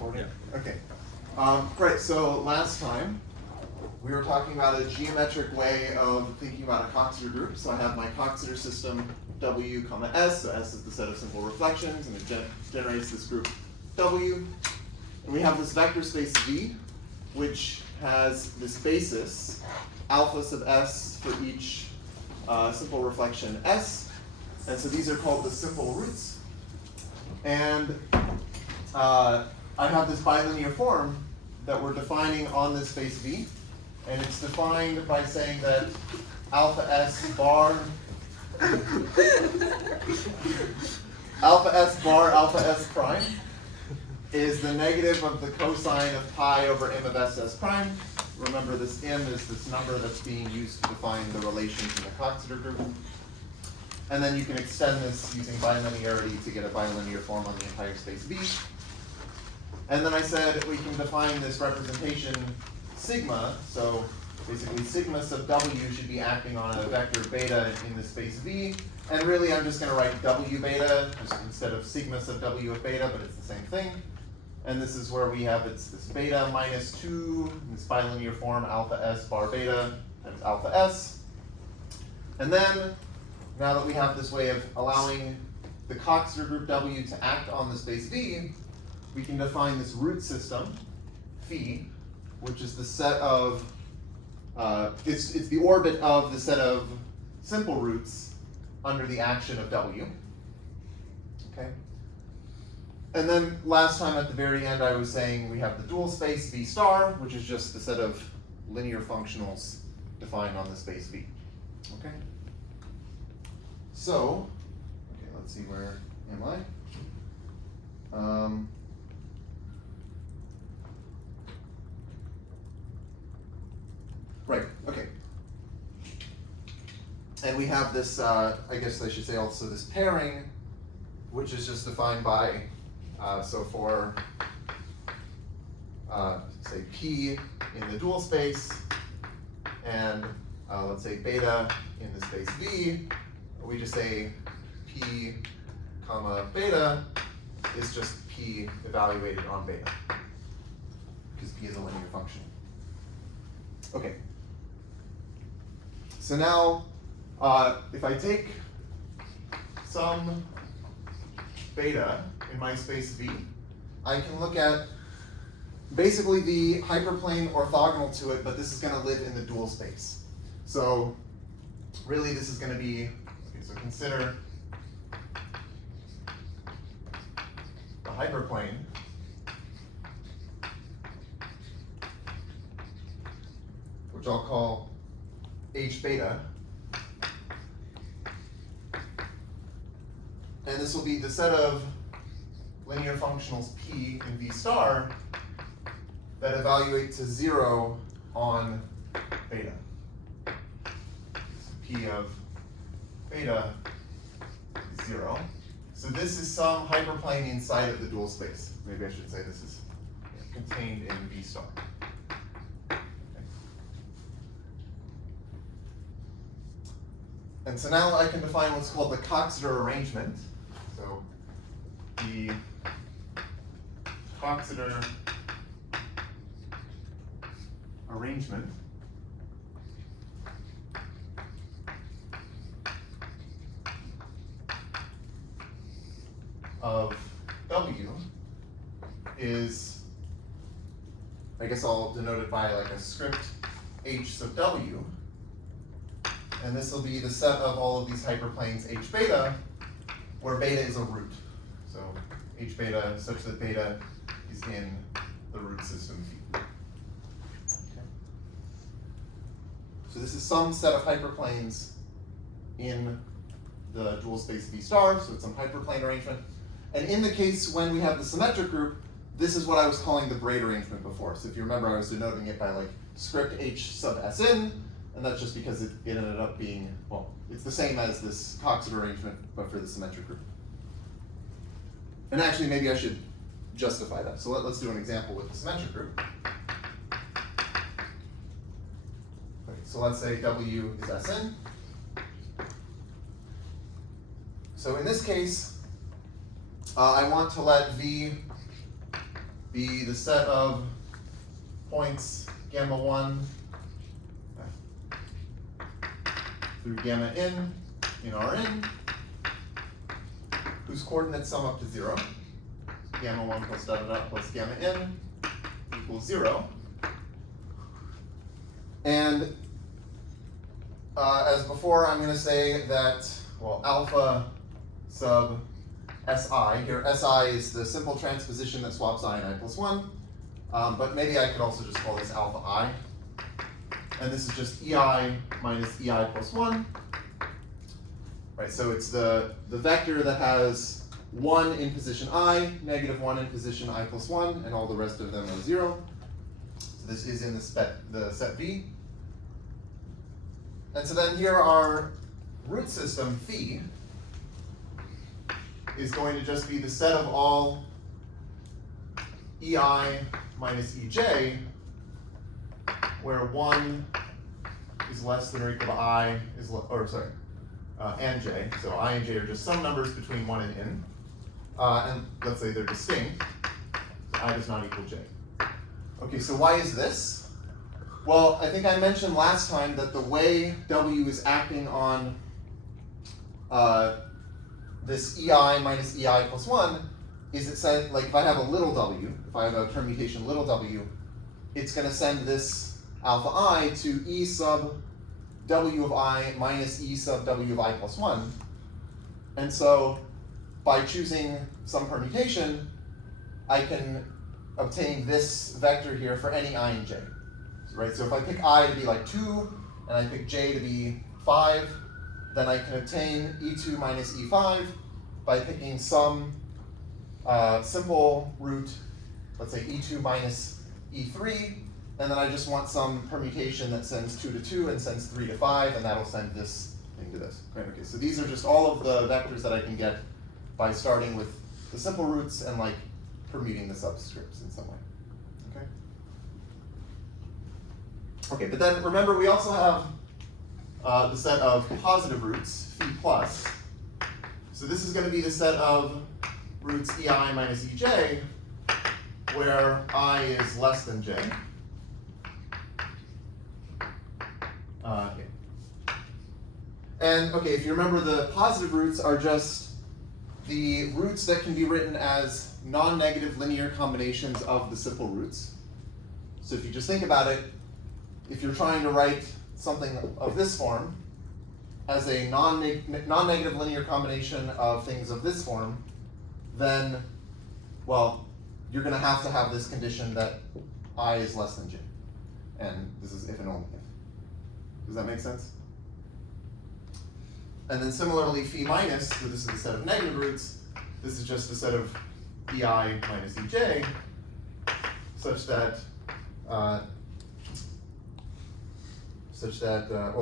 recording? Yeah. Okay. Great, so last time we were talking about a geometric way of thinking about a Coxeter group. So I have my Coxeter system W, comma S. So S is the set of simple reflections, and it generates this group W. And we have this vector space V, which has this basis, alpha sub S for each simple reflection S. And so these are called the simple roots. And I have this bilinear form that we're defining on this space V. And it's defined by saying that alpha S bar alpha S prime is the negative of the cosine of pi over m of S prime. Remember, this m is this number that's being used to define the relations in the Coxeter group. And then you can extend this using bilinearity to get a bilinear form on the entire space V. And then I said we can define this representation sigma. So basically sigma sub W should be acting on a vector beta in the space V. And really I'm just going to write W beta just instead of sigma sub W of beta, but it's the same thing. And this is where we have it's this beta minus 2, in this bilinear form, alpha S bar beta times alpha S. And then, now that we have this way of allowing the Coxeter group W to act on the space V, we can define this root system, phi, which is the set of, it's the orbit of the set of simple roots under the action of W. Okay. And then last time at the very end I was saying we have the dual space V star, which is just the set of linear functionals defined on the space V. Okay. So, okay, let's see, where am I? Right, okay. And we have this, I guess I should say also this pairing, which is just defined by, so for, say, P in the dual space, and let's say beta in the space V, we just say P comma beta is just P evaluated on beta, because P is a linear function. Okay. So now, if I take some beta in my space V, I can look at basically the hyperplane orthogonal to it, but this is going to live in the dual space. So really this is going to be, okay, so consider the hyperplane which I'll call H beta. And this will be the set of linear functionals P and V star that evaluate to 0 on beta. So P of beta is 0. So this is some hyperplane inside of the dual space. Maybe I should say this is contained in V star. And so now I can define what's called the Coxeter arrangement. So the Coxeter arrangement of W is, I guess I'll denote it by like a script H sub W. And this will be the set of all of these hyperplanes H beta, where beta is a root. So H beta such that beta is in the root system V. Okay. So this is some set of hyperplanes in the dual space V star, so it's some hyperplane arrangement. And in the case when we have the symmetric group, this is what I was calling the braid arrangement before. So if you remember, I was denoting it by like script H sub Sn. And that's just because it ended up being, well, it's the same as this Coxeter arrangement, but for the symmetric group. And actually, maybe I should justify that. So let's do an example with the symmetric group. Okay, so let's say W is Sn. So in this case, I want to let V be the set of points gamma 1 through gamma n in Rn, whose coordinates sum up to 0. Gamma 1 plus da da da plus gamma n equals 0. And as before, I'm going to say that, well, alpha sub Si, here Si is the simple transposition that swaps I and I plus 1, but maybe I could also just call this alpha I. And this is just EI minus EI plus 1. Right, so it's the vector that has 1 in position I, negative 1 in position I plus 1, and all the rest of them are 0. So this is in the set V. And so then here our root system, phi, is going to just be the set of all EI minus EJ, where 1 is less than or equal to I, and J. So I and J are just some numbers between 1 and n. And let's say they're distinct. So I does not equal J. Okay, so why is this? Well, I think I mentioned last time that the way W is acting on this EI minus EI plus 1 is it said, like if I have a little w, if I have a permutation little w, it's going to send this alpha I to E sub W of I minus E sub W of I plus 1. And so by choosing some permutation, I can obtain this vector here for any I and J. Right? So if I pick I to be like 2, and I pick J to be 5, then I can obtain E2 minus E5 by picking some simple root, let's say E2 minus E3, and then I just want some permutation that sends 2 to 2 and sends 3 to 5, and that'll send this thing to this. Okay, so these are just all of the vectors that I can get by starting with the simple roots and like permuting the subscripts in some way. Okay. Okay, but then remember we also have the set of positive roots, phi plus. So this is going to be the set of roots EI minus EJ, where I is less than J. Okay. And okay, if you remember, the positive roots are just the roots that can be written as non-negative linear combinations of the simple roots. So if you just think about it, if you're trying to write something of this form as a non-negative linear combination of things of this form, then, well, you're going to have this condition that I is less than J. And this is if and only if. Does that make sense? And then similarly, phi minus, so this is the set of negative roots, this is just the set of EI minus EJ, such that, well,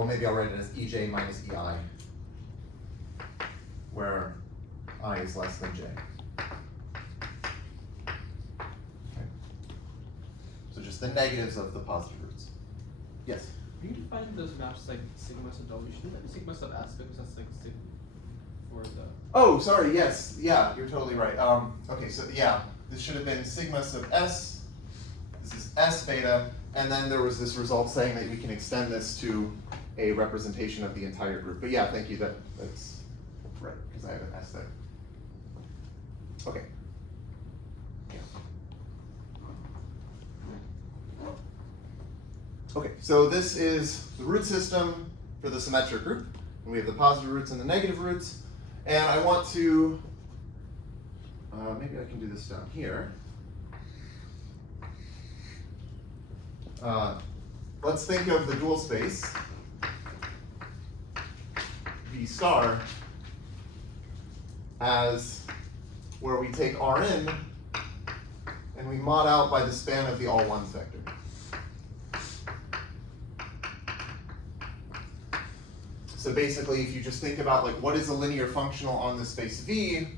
maybe I'll write it as EJ minus EI, where I is less than J. Okay. So just the negatives of the positive roots. Yes? Can you define those maps like sigma sub W? Shouldn't that be sigma sub S because that's like sig for the... Oh, sorry, yes. Yeah, you're totally right. Okay, so yeah, this should have been sigma sub S. This is S beta. And then there was this result saying that we can extend this to a representation of the entire group. But yeah, thank you. That's right, because I have an S there. Okay. Okay, so this is the root system for the symmetric group. And we have the positive roots and the negative roots. And I want to, maybe I can do this down here. Let's think of the dual space, V star, as where we take Rn and we mod out by the span of the all ones vector. So basically, if you just think about like what is a linear functional on the space V,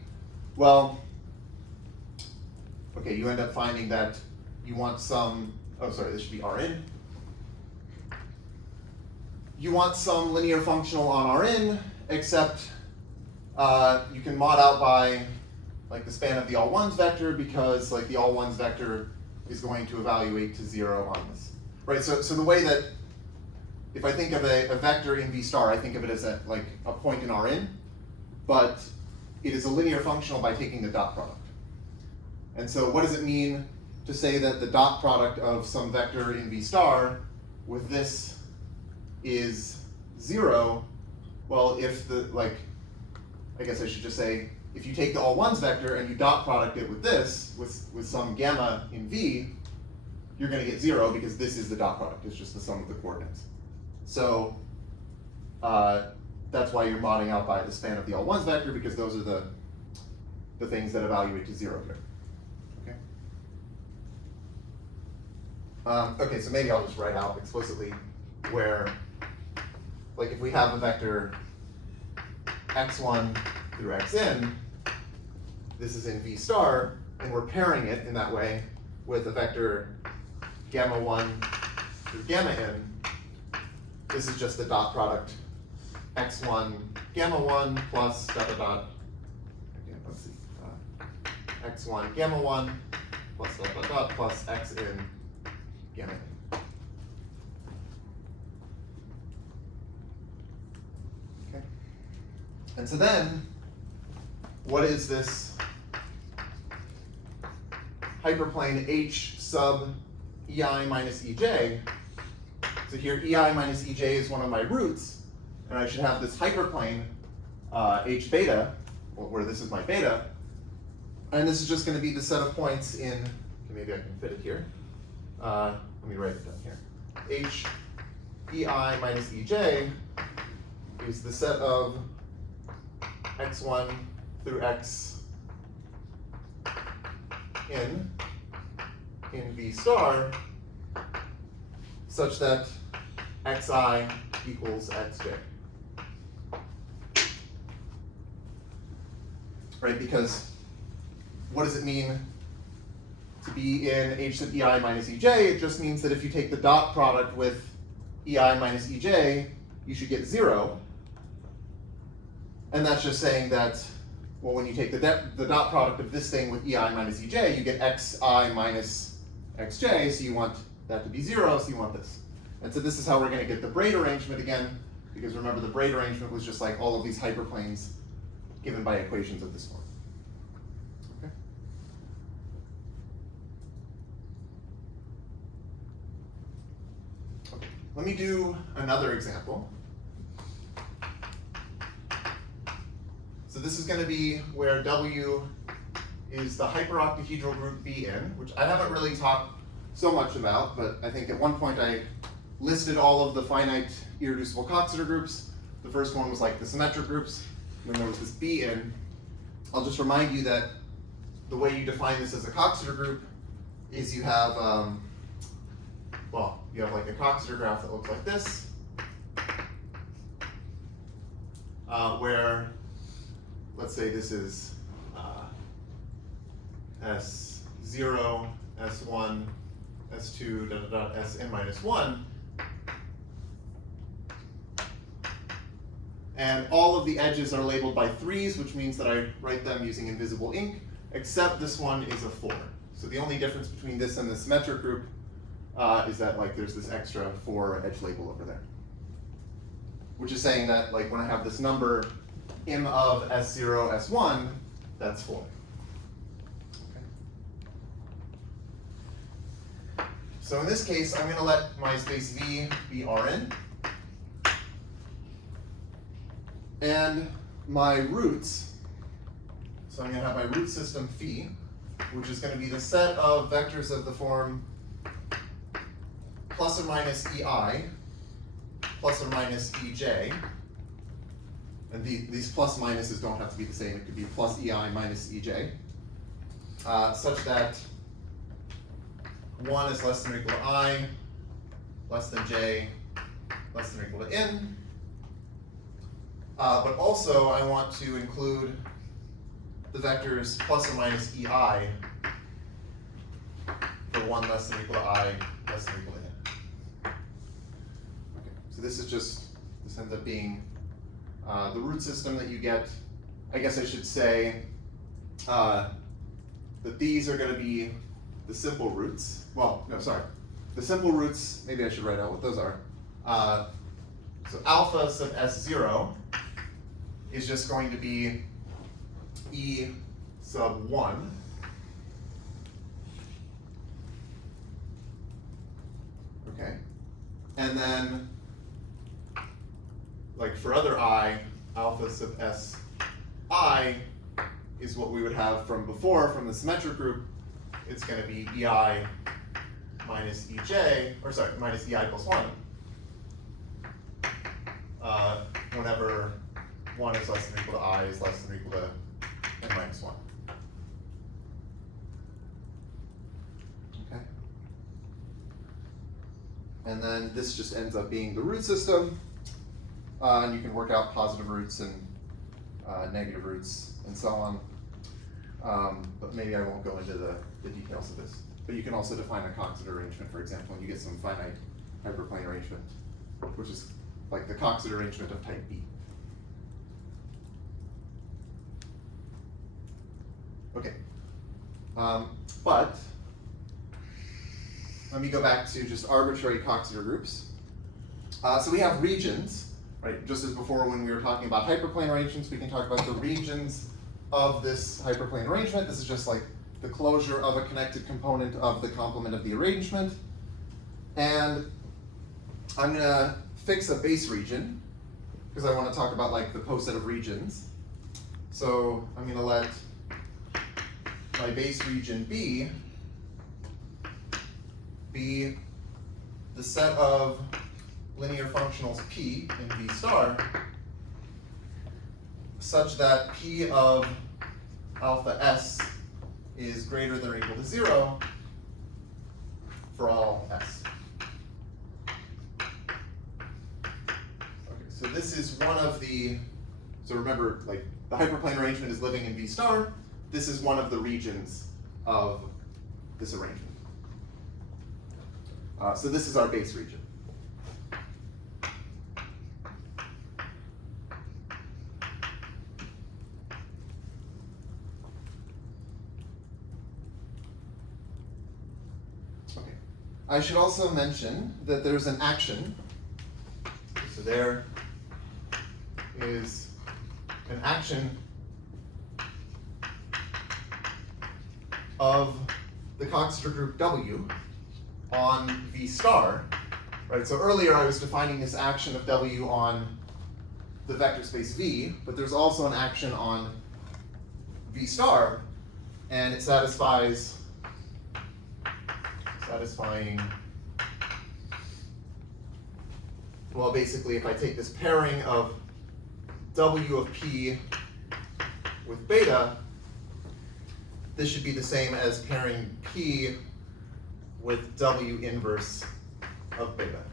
well, okay, you end up finding that you want some, oh sorry, this should be Rn. You want some linear functional on Rn, except you can mod out by like the span of the all ones vector because like the all ones vector is going to evaluate to 0 on this. Right, so the way that, if I think of a vector in V star, I think of it as like a point in Rn, but it is a linear functional by taking the dot product. And so what does it mean to say that the dot product of some vector in V star with this is 0? Well, if the, like, I guess I should just say, if you take the all ones vector and you dot product it with this, with some gamma in V, you're going to get 0 because this is the dot product. It's just the sum of the coordinates. So that's why you're modding out by the span of the all ones vector, because those are the things that evaluate to 0 here. Okay. Okay, so maybe I'll just write out explicitly where, like, if we have a vector x1 through xn, this is in V star, and we're pairing it in that way with a vector gamma 1 through gamma n. This is just the dot product x1 gamma 1 plus dot dot dot. Okay, let's see. X1 gamma 1 plus dot dot dot plus x n gamma n. Okay. And so then, what is this hyperplane H sub EI minus EJ? So here EI minus EJ is one of my roots, and I should have this hyperplane H beta, where this is my beta, and this is just going to be the set of points in, okay, maybe I can fit it here. Let me write it down here. H EI minus EJ is the set of x1 through x in V star such that xi equals xj. Right, because what does it mean to be in H sub EI minus EJ? It just means that if you take the dot product with EI minus EJ, you should get 0. And that's just saying that, well, when you take the dot product of this thing with EI minus EJ, you get xi minus xj, so you want that to be 0, so you want this. And so this is how we're going to get the braid arrangement again, because remember the braid arrangement was just like all of these hyperplanes given by equations of this form. Okay. Okay. Let me do another example. So this is going to be where W is the hyperoctahedral group Bn, which I haven't really talked so much about, but I think at one point I listed all of the finite irreducible Coxeter groups. The first one was like the symmetric groups, and then there was this Bn. I'll just remind you that the way you define this as a Coxeter group is you have, well, you have like a Coxeter graph that looks like this, where, let's say this is S0, S1, S2, dot, dot, dot, Sn minus 1. And all of the edges are labeled by 3s, which means that I write them using invisible ink, except this one is a 4. So the only difference between this and the symmetric group is that like there's this extra 4 edge label over there. Which is saying that like when I have this number m of S0, S1, that's 4. Okay. So in this case, I'm going to let my space V be Rn. And my roots, so I'm going to have my root system phi, which is going to be the set of vectors of the form plus or minus EI, plus or minus EJ. And these plus minuses don't have to be the same. It could be plus EI minus EJ, such that 1 is less than or equal to I, less than J, less than or equal to N. But also I want to include the vectors plus or minus EI for 1 less than or equal to I, less than or equal to N. Okay, so this ends up being the root system that you get. I guess I should say that these are going to be the simple roots. Well, no, sorry. The simple roots, maybe I should write out what those are. So alpha sub S0 is just going to be E sub 1. Okay. And then, like for other I, alpha sub Si is what we would have from before, from the symmetric group. It's going to be EI minus EJ, or sorry, minus EI plus 1. Whenever 1 is less than or equal to I is less than or equal to n minus 1. Okay. And then this just ends up being the root system. And you can work out positive roots and negative roots and so on. But maybe I won't go into the details of this. But you can also define a Coxeter arrangement, for example, and you get some finite hyperplane arrangement, which is like the Coxeter arrangement of type B. Okay. But let me go back to just arbitrary Coxeter groups. So we have regions, right? Just as before when we were talking about hyperplane arrangements, we can talk about the regions of this hyperplane arrangement. This is just like the closure of a connected component of the complement of the arrangement. And I'm going to fix a base region because I want to talk about like the poset of regions. So I'm going to let my base region B be the set of linear functionals P in V star such that P of alpha S is greater than or equal to 0 for all S. Okay, so this is one of the, so remember, like the hyperplane arrangement is living in V star. This is one of the regions of this arrangement. So this is our base region. Okay. I should also mention that there's an action. So there is an action of the Coxeter group W on V star, right? So earlier I was defining this action of W on the vector space V, but there's also an action on V star, and it satisfying, well, basically if I take this pairing of W of P with beta, this should be the same as pairing P with W inverse of beta.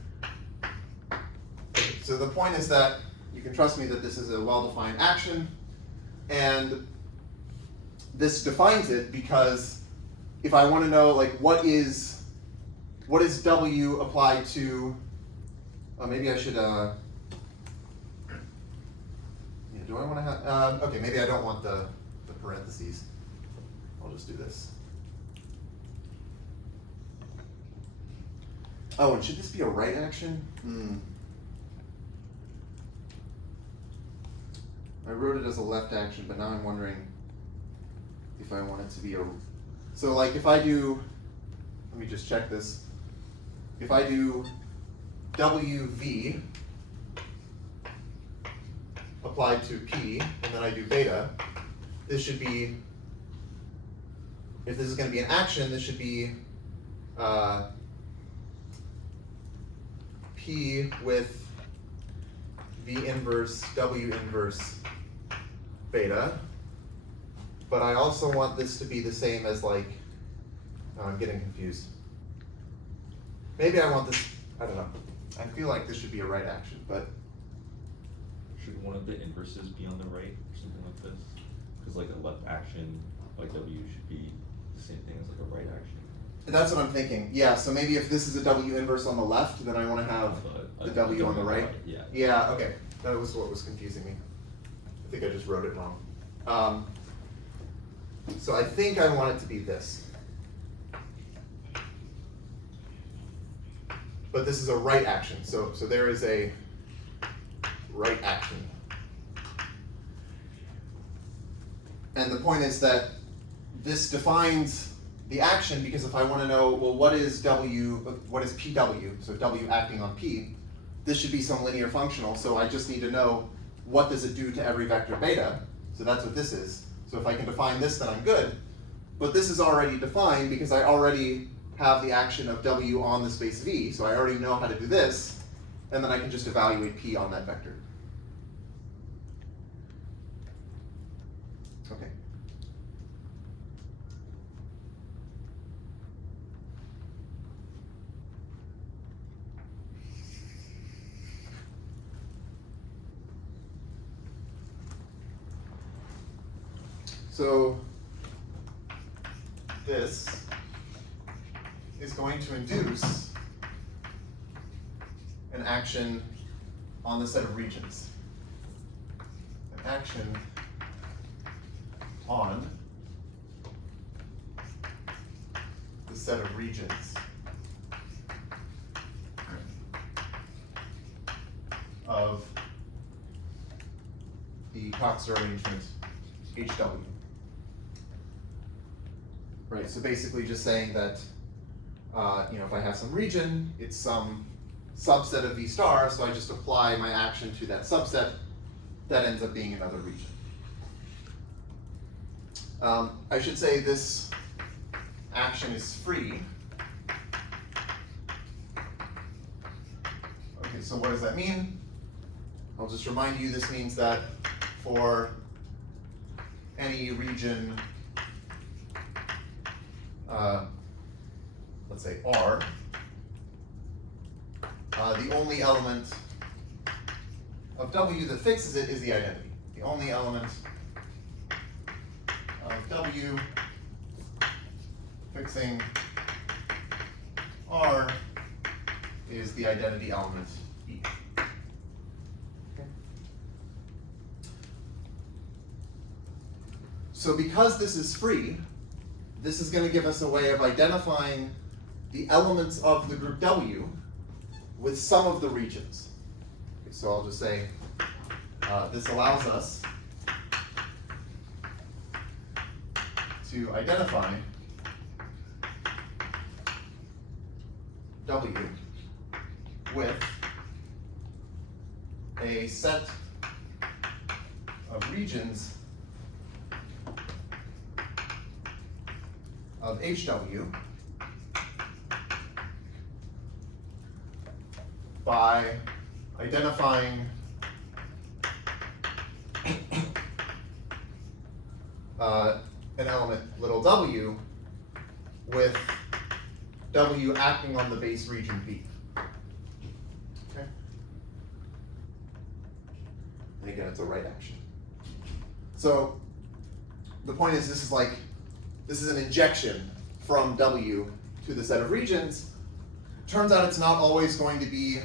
Okay, so the point is that you can trust me that this is a well-defined action, and this defines it because if I want to know like what is W applied to, maybe I should yeah, do I want to have okay, maybe I don't want the parentheses. I'll just do this. Oh, and should this be a right action? I wrote it as a left action, but now I'm wondering if I want it to be a... So like if I do, let me just check this. If I do WV applied to P, and then I do beta, this should be, if this is going to be an action, this should be P with V inverse W inverse beta, but I also want this to be the same as like, oh, I'm getting confused. Maybe I want this, I don't know. I feel like this should be a right action, but. Should one of the inverses be on the right or something like this? Because like a left action, like W should be the same thing as like a right action. That's what I'm thinking. Yeah, so maybe if this is a W inverse on the left, then I want to have the W on the right. Yeah. Yeah, okay. That was what was confusing me. I think I just wrote it wrong. So I think I want it to be this. But this is a right action. So there is a right action. And the point is that this defines the action, because if I want to know, well, what is PW, so W acting on P, this should be some linear functional, so I just need to know what does it do to every vector beta. So that's what this is. So if I can define this, then I'm good. But this is already defined because I already have the action of W on the space V, so I already know how to do this, and then I can just evaluate P on that vector. Okay. So this is going to induce an action on the set of regions. An action on the set of regions of the Coxeter arrangement HW. Right, so basically just saying that if I have some region, it's some subset of V star, so I just apply my action to that subset, that ends up being another region. I should say this action is free. Okay, so what does that mean? I'll just remind you, this means that for any region, let's say R, the only element of W that fixes it is the identity. The only element of W fixing R is the identity element E. Okay. So because this is free, this is going to give us a way of identifying the elements of the group W with some of the regions. Okay, so I'll just say this allows us to identify W with a set of regions of HW by identifying an element little w with W acting on the base region V. Okay? And again, it's a right action. So the point is, this is an injection from W to the set of regions. Turns out it's not always going to be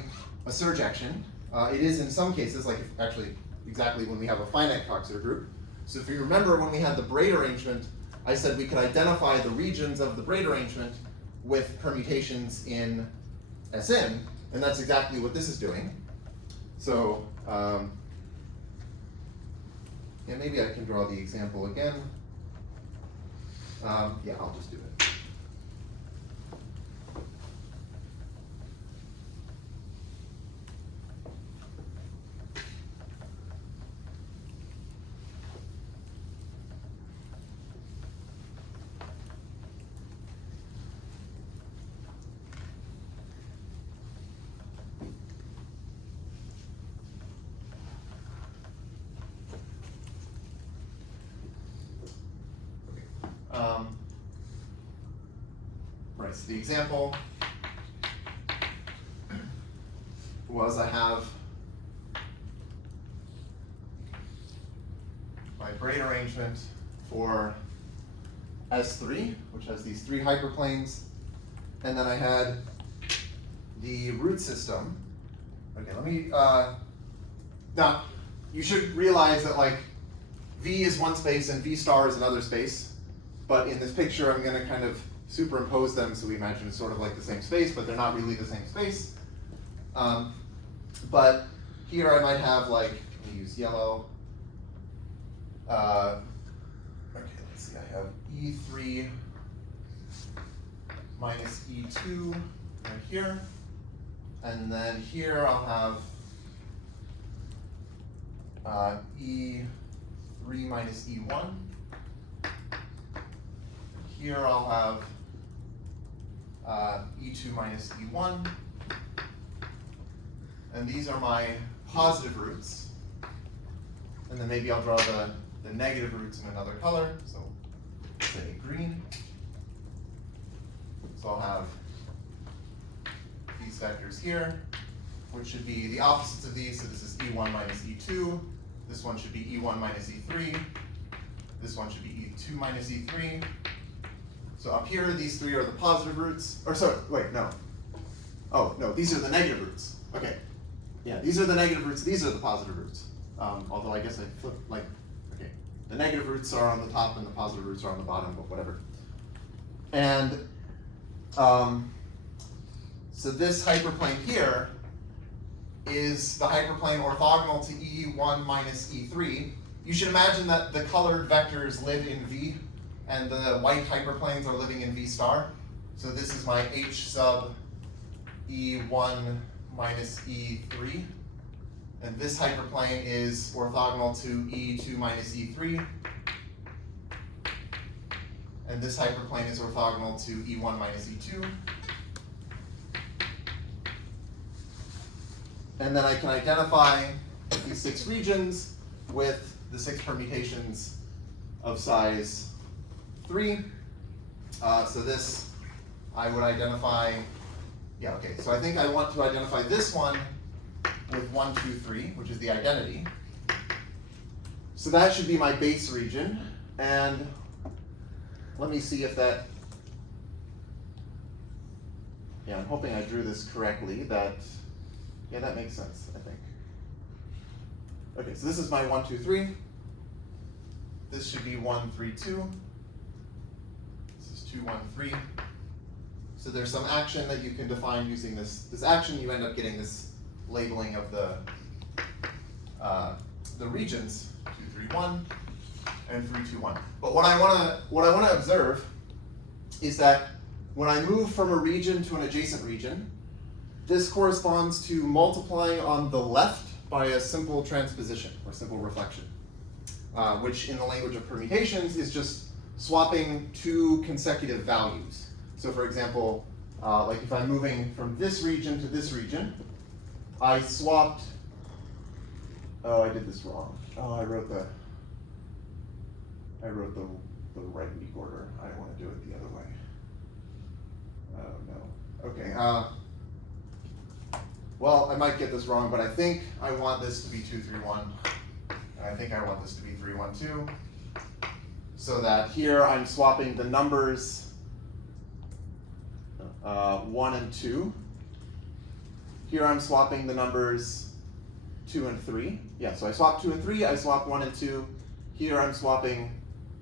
a surge action. It is in some cases, like actually exactly when we have a finite Coxeter group. So if you remember when we had the braid arrangement, I said we could identify the regions of the braid arrangement with permutations in Sn, and that's exactly what this is doing. So yeah, maybe I can draw the example again. Yeah, I'll just do it. Right, so the example was I have my braid arrangement for S3, which has these three hyperplanes, and then I had the root system. Okay, let me, now, you should realize that like V is one space and V star is another space. but in this picture I'm going to kind of superimpose them so we imagine it's sort of like the same space, but they're not really the same space. But here I might have, like, let me use yellow. Okay, let's see, I have E3 minus E2 right here. And then here I'll have E3 minus E1. Here I'll have E2 minus E1. And these are my positive roots. And then maybe I'll draw the negative roots in another color. So say green. So I'll have these vectors here, which should be the opposites of these. So this is E1 minus E2. This one should be E1 minus E3. This one should be E2 minus E3. So up here, these three are the positive roots. Or sorry, wait, no. Oh, no, these are the negative roots. Okay. Yeah, these are the negative roots. These are the positive roots. Although I guess I flipped, like, okay. The negative roots are on the top and the positive roots are on the bottom, but whatever. And so this hyperplane here is the hyperplane orthogonal to E1 minus E3. You should imagine that the colored vectors live in V, and the white hyperplanes are living in V star. So this is my H sub E1 minus E3. And this hyperplane is orthogonal to E2 minus E3. And this hyperplane is orthogonal to E1 minus E2. And then I can identify these 6 regions with the 6 permutations of size 3. So this, I would identify, yeah, okay, so I think I want to identify this one with 1, 2, 3, which is the identity. So that should be my base region. And let me see if that, yeah, I'm hoping I drew this correctly, that, yeah, that makes sense, I think. Okay, so this is my 1, 2, 3. This should be 1, 3, 2. This is 2, 1, 3. So there's some action that you can define using this action. You end up getting this labeling of the regions, 2, 3, 1, and 3, 2, 1. But what I want to observe is that when I move from a region to an adjacent region, this corresponds to multiplying on the left by a simple transposition or simple reflection, which in the language of permutations is just swapping 2 consecutive values. So for example, like if I'm moving from this region to this region, I swapped, oh, I did this wrong. Oh, I wrote the right week order. I want to do it the other way. Oh no. Okay. Well, I might get this wrong, but I think I want this to be 2, 3, 1. And I think I want this to be 3, 1, 2. So that here I'm swapping the numbers 1 and 2. Here I'm swapping the numbers 2 and 3. Yeah, so I swapped 2 and 3, I swapped 1 and 2. Here I'm swapping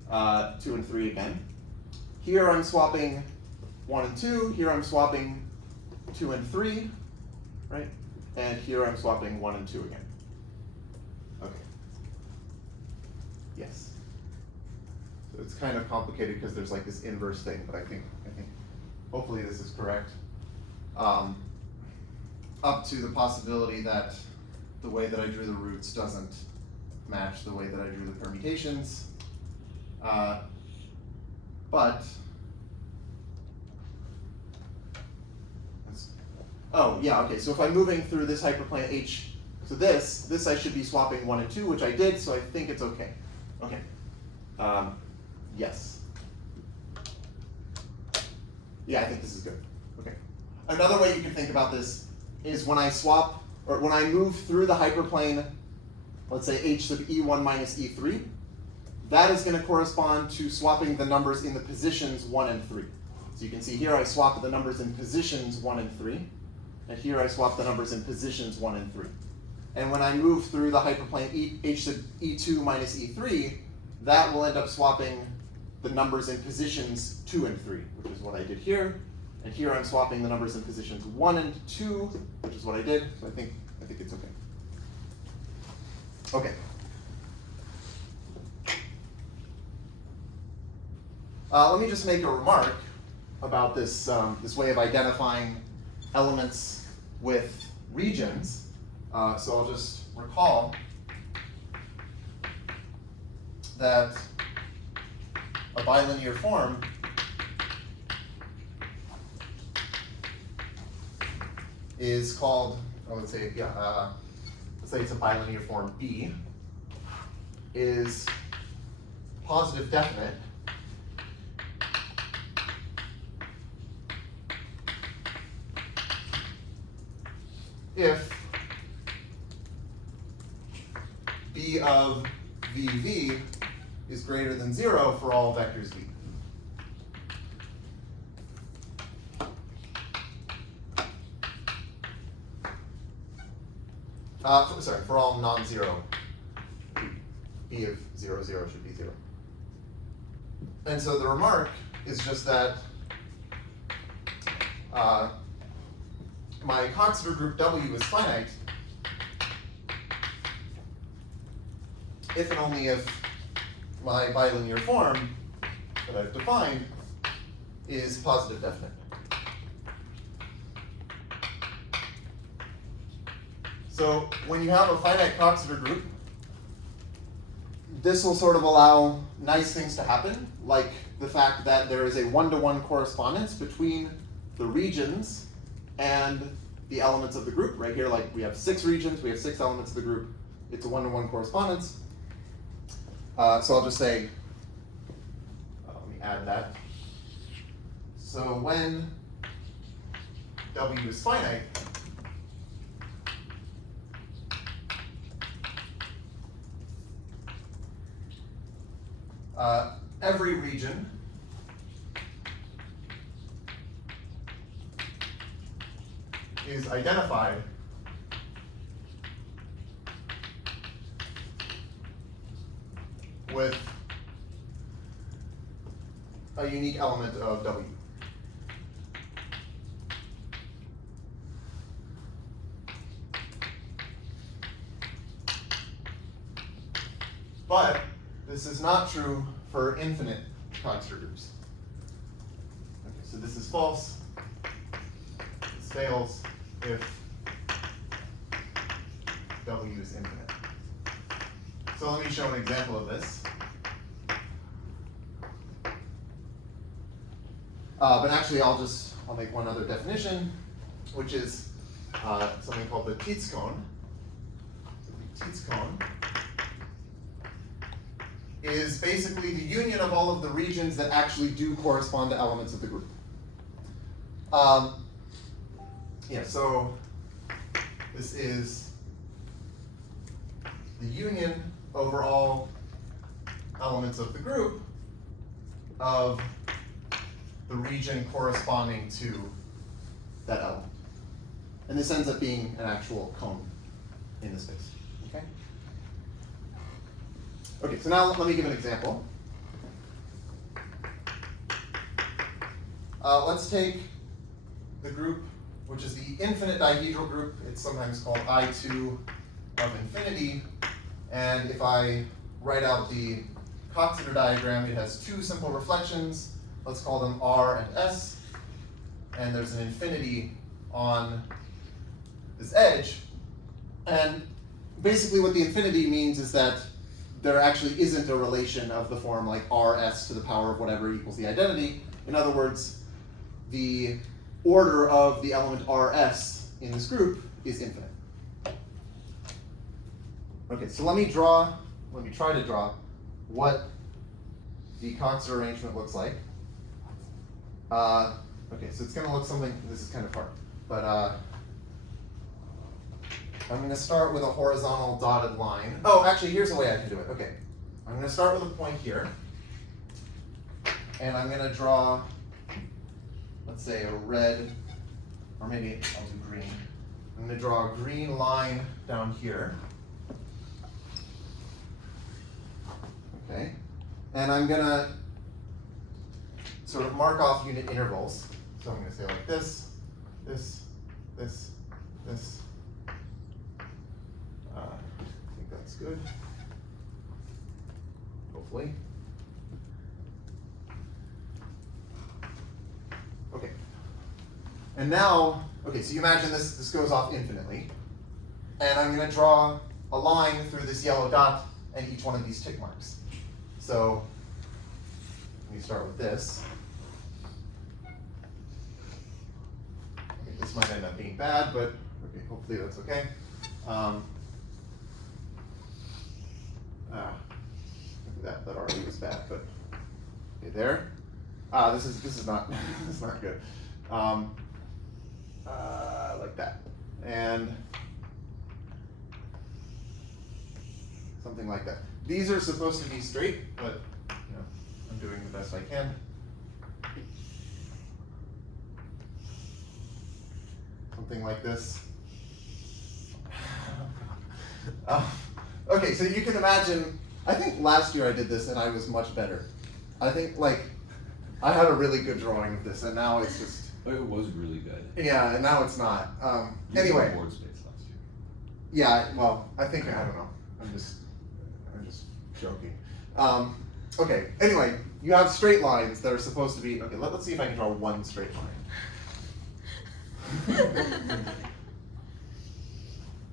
2 and 3 again. Here I'm swapping 1 and 2. Here I'm swapping 2 and 3, right? And here I'm swapping 1 and 2 again. Okay. Yes. So it's kind of complicated because there's like this inverse thing, but I think hopefully this is correct. Up to the possibility that the way that I drew the roots doesn't match the way that I drew the permutations. But, oh yeah, okay, so if I'm moving through this hyperplane H, so this I should be swapping 1 and 2, which I did, so I think it's okay. Okay, yes. Yeah, I think this is good, okay. Another way you can think about this is when I swap, or when I move through the hyperplane, let's say H sub E1 minus E3, that is going to correspond to swapping the numbers in the positions 1 and 3. So you can see here I swap the numbers in positions 1 and 3, and here I swap the numbers in positions 1 and 3. And when I move through the hyperplane H sub E2 minus E3, that will end up swapping the numbers in positions 2 and 3, which is what I did here. And here I'm swapping the numbers in positions 1 and 2, which is what I did. So I think it's okay. Okay. Let me just make a remark about this, this way of identifying elements with regions. So I'll just recall that a bilinear form is called, let's say it's a bilinear form B, is positive definite if B of VV is greater than 0 for all vectors V. For all non-zero, B of 0, 0 should be 0. And so the remark is just that my Coxeter group W is finite if and only if my bilinear form that I've defined is positive definite. So when you have a finite Coxeter group, this will sort of allow nice things to happen, like the fact that there is a one-to-one correspondence between the regions and the elements of the group. Right here, like we have 6 regions, we have 6 elements of the group. It's a one-to-one correspondence. So I'll just say, let me add that. So when W is finite, every region is identified with a unique element of W. But this is not true for infinite Coxeter groups. Okay, so this is false. This fails if W is infinite. So let me show an example of this. But actually, I'll make one other definition, which is something called the Tits cone. So the Tits cone is basically the union of all of the regions that actually do correspond to elements of the group. So this is the union over all elements of the group of the region corresponding to that element. And this ends up being an actual cone in the space. Okay? Okay, so now let me give an example. Let's take the group, which is the infinite dihedral group. It's sometimes called I2 of infinity. And if I write out the Coxeter diagram, it has 2 simple reflections. Let's call them R and S. And there's an infinity on this edge. And basically what the infinity means is that there actually isn't a relation of the form like RS to the power of whatever equals the identity. In other words, the order of the element RS in this group is infinite. Okay, so let me try to draw what the Coxeter arrangement looks like. Okay, so it's going to look something, this is kind of hard, but I'm going to start with a horizontal dotted line. Oh, actually, here's a way I can do it. Okay, I'm going to start with a point here, and I'm going to draw, let's say, a red, or maybe I'll do green. I'm going to draw a green line down here. Okay, and I'm going to sort of mark off unit intervals. So I'm going to say like this, this, this, this. I think that's good. Hopefully. Okay. And now, okay, so you imagine this goes off infinitely. And I'm going to draw a line through this yellow dot and each one of these tick marks. So let me start with this. Okay, this might end up being bad, but okay, hopefully that's okay. That already was bad, but okay, there. This is not this is not good. Like that, and something like that. These are supposed to be straight, but you know, I'm doing the best I can. Something like this. Okay, so you can imagine, I think last year I did this and I was much better. I think like, I had a really good drawing of this and now it's just. It was really good. Yeah, and now it's not. You Anyway. had board space last year. Yeah, well, I think, I don't know. I'm just joking. Okay, anyway, you have straight lines that are supposed to be, okay, let's see if I can draw one straight line.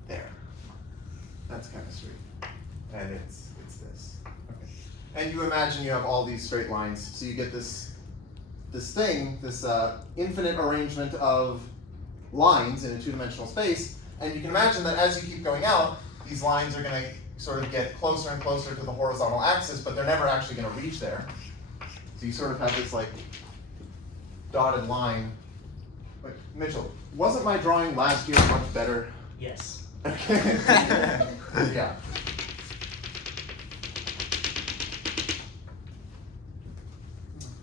There. That's kind of straight. And it's this. Okay. And you imagine you have all these straight lines, so you get this infinite arrangement of lines in a two-dimensional space, and you can imagine that as you keep going out, these lines are going to sort of get closer and closer to the horizontal axis, but they're never actually going to reach there. So you sort of have this like dotted line. Wait, Mitchell, wasn't my drawing last year much better? Yes. Okay. Yeah.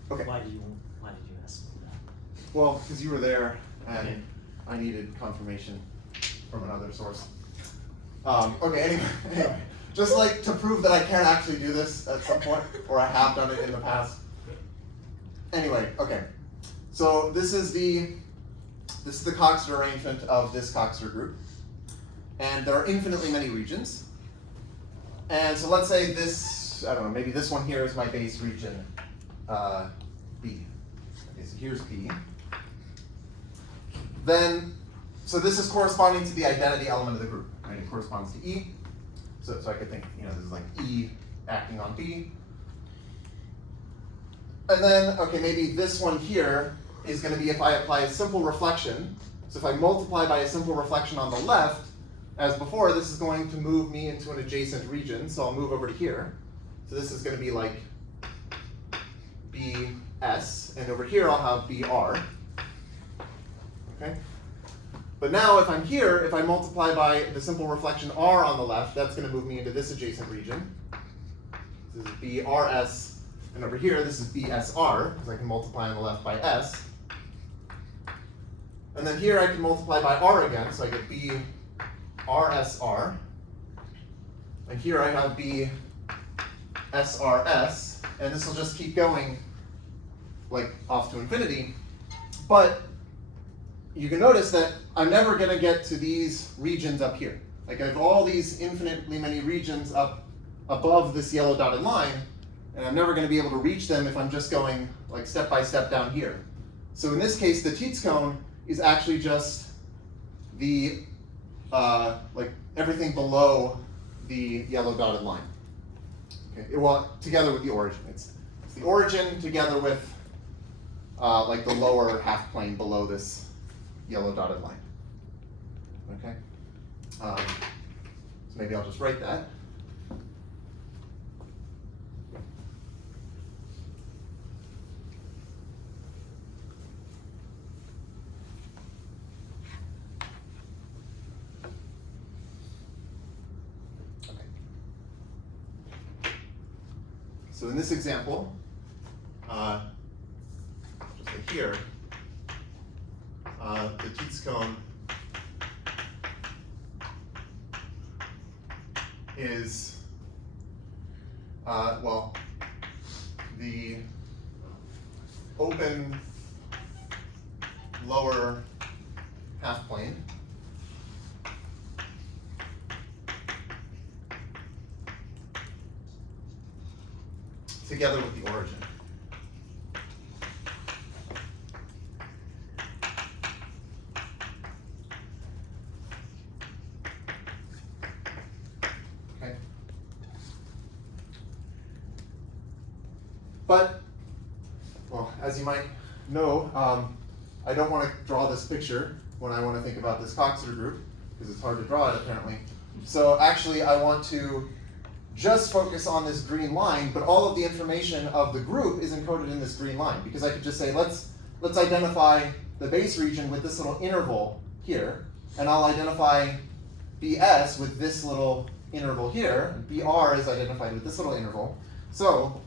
Okay. Why did you ask me that? Well, because you were there and Okay. I needed confirmation from another source. Okay, anyway, just like to prove that I can actually do this at some point, or I have done it in the past. Anyway, okay. So this is the Coxeter arrangement of this Coxeter group. And there are infinitely many regions. And so let's say this, I don't know, maybe this one here is my base region, B. Okay, so here's B. Then, so this is corresponding to the identity element of the group, right? It corresponds to E. So I could think, you know, this is like E acting on B. And then, okay, maybe this one here is going to be if I apply a simple reflection. So if I multiply by a simple reflection on the left, as before, this is going to move me into an adjacent region. So I'll move over to here. So this is going to be like BS, and over here I'll have BR. Okay? But now if I'm here, if I multiply by the simple reflection R on the left, that's going to move me into this adjacent region. This is BRS, and over here this is BSR, because I can multiply on the left by S. And then here I can multiply by R again, so I get BRSR. And here I have BSRS, and this will just keep going like off to infinity. But you can notice that I'm never going to get to these regions up here. Like I have all these infinitely many regions up above this yellow dotted line, and I'm never going to be able to reach them if I'm just going like step by step down here. So in this case, the Tits cone is actually just the like everything below the yellow dotted line. Okay, well, together with the origin. It's the origin together with like the lower half plane below this yellow dotted line. Okay, so maybe I'll just write that. Okay. So in this example, just like here, the Tits cone is, well, open lower half plane together with the origin. Okay. But, well, as you might know, I don't want to draw this picture when I want to think about this Coxeter group, because it's hard to draw it apparently. So actually I want to just focus on this green line, but all of the information of the group is encoded in this green line, because I could just say, let's identify the base region with this little interval here, and I'll identify BS with this little interval here, and BR is identified with this little interval. So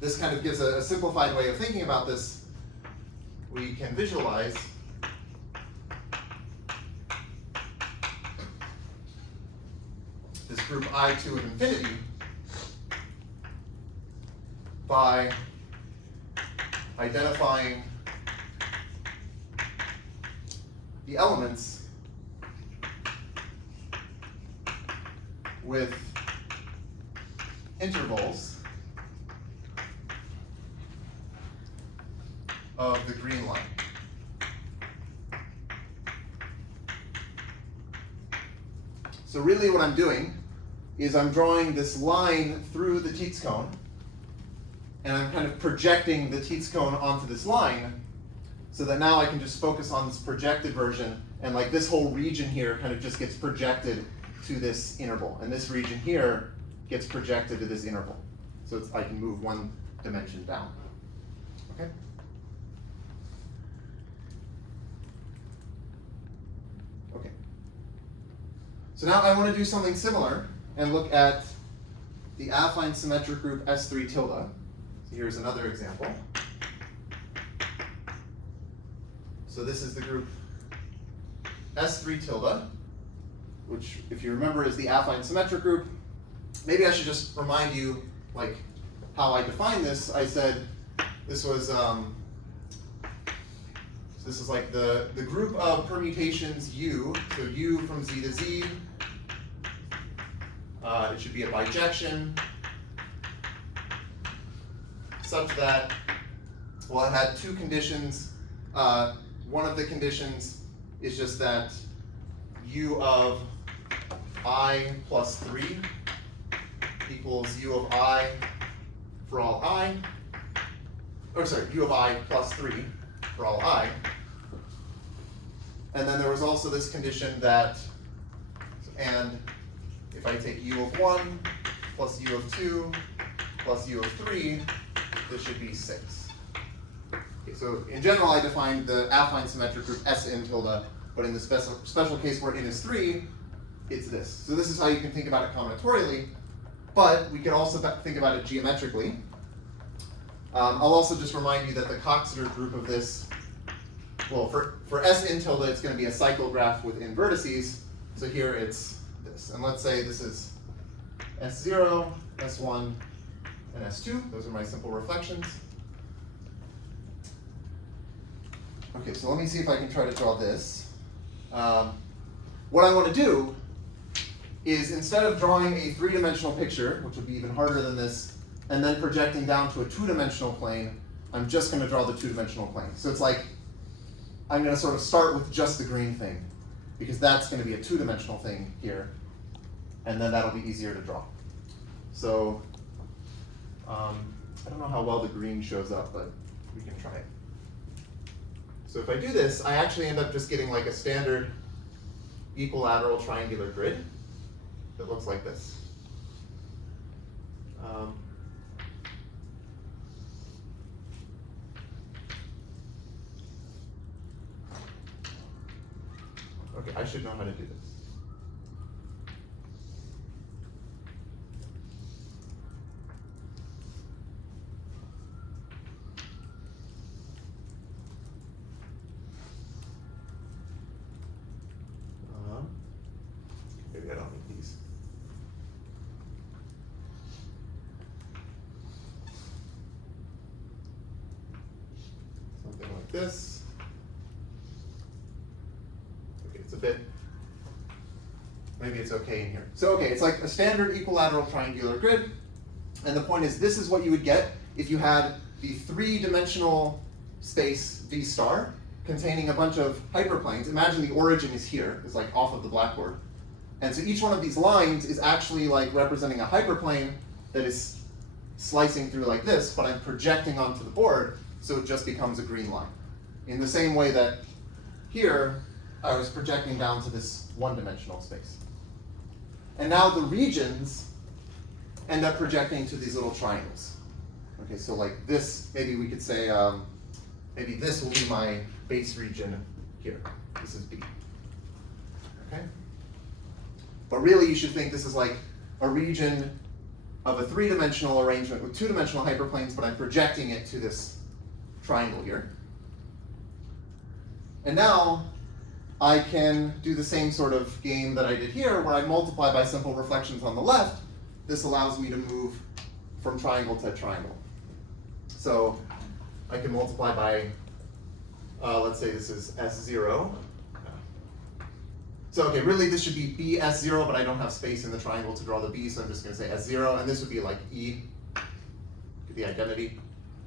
this kind of gives a simplified way of thinking about this. We can visualize this group I2 of infinity by identifying the elements with intervals of the green line. So really what I'm doing is I'm drawing this line through the Tits cone, and I'm kind of projecting the Tits cone onto this line, so that now I can just focus on this projected version, and like this whole region here kind of just gets projected to this interval, and this region here gets projected to this interval. So I can move one dimension down. Okay? Okay. So now I want to do something similar and look at the affine symmetric group S3 tilde. So here's another example. So this is the group S3 tilde, which, if you remember, is the affine symmetric group. Maybe I should just remind you, like, how I defined this. I said this was, so this is like the group of permutations U, so U from Z to Z. It should be a bijection such that, well, it had two conditions. One of the conditions is just that U of I plus 3 equals U of I for all I, or sorry, U of I plus 3 for all I. And then there was also this condition that, and if I take U of 1 plus U of 2 plus U of 3, this should be 6. Okay, so in general, I defined the affine symmetric group Sn tilde, but in the special case where n is 3, it's this. So this is how you can think about it combinatorially, but we can also think about it geometrically. I'll also just remind you that the Coxeter group of this, well, for Sn tilde, it's going to be a cycle graph with n vertices. So here it's this. And let's say this is S0, S1, and S2. Those are my simple reflections. Okay, so let me see if I can try to draw this. What I want to do is, instead of drawing a three-dimensional picture, which would be even harder than this, and then projecting down to a two-dimensional plane, I'm just going to draw the two-dimensional plane. So it's like I'm going to sort of start with just the green thing, because that's going to be a two-dimensional thing here, and then that'll be easier to draw. So I don't know how well the green shows up, but we can try it. So if I do this, I actually end up just getting like a standard equilateral triangular grid that looks like this. Okay, I should know how to do this. Maybe I don't need these. like this. Okay, it's a bit, maybe it's okay in here. So okay, it's like a standard equilateral triangular grid. And the point is, this is what you would get if you had the three-dimensional space V star containing a bunch of hyperplanes. Imagine the origin is here, is like off of the blackboard. And so each one of these lines is actually like representing a hyperplane that is slicing through like this, but I'm projecting onto the board, so it just becomes a green line. In the same way that here, I was projecting down to this one-dimensional space. And now the regions end up projecting to these little triangles. Okay, so like this, maybe we could say, maybe this will be my base region here. This is B. Okay? But really you should think this is like a region of a three-dimensional arrangement with two-dimensional hyperplanes, but I'm projecting it to this triangle here. And now I can do the same sort of game that I did here, where I multiply by simple reflections on the left. This allows me to move from triangle to triangle. So I can multiply by, let's say this is S0. So okay, really this should be BS0, but I don't have space in the triangle to draw the B, so I'm just going to say S0, and this would be like E, the identity.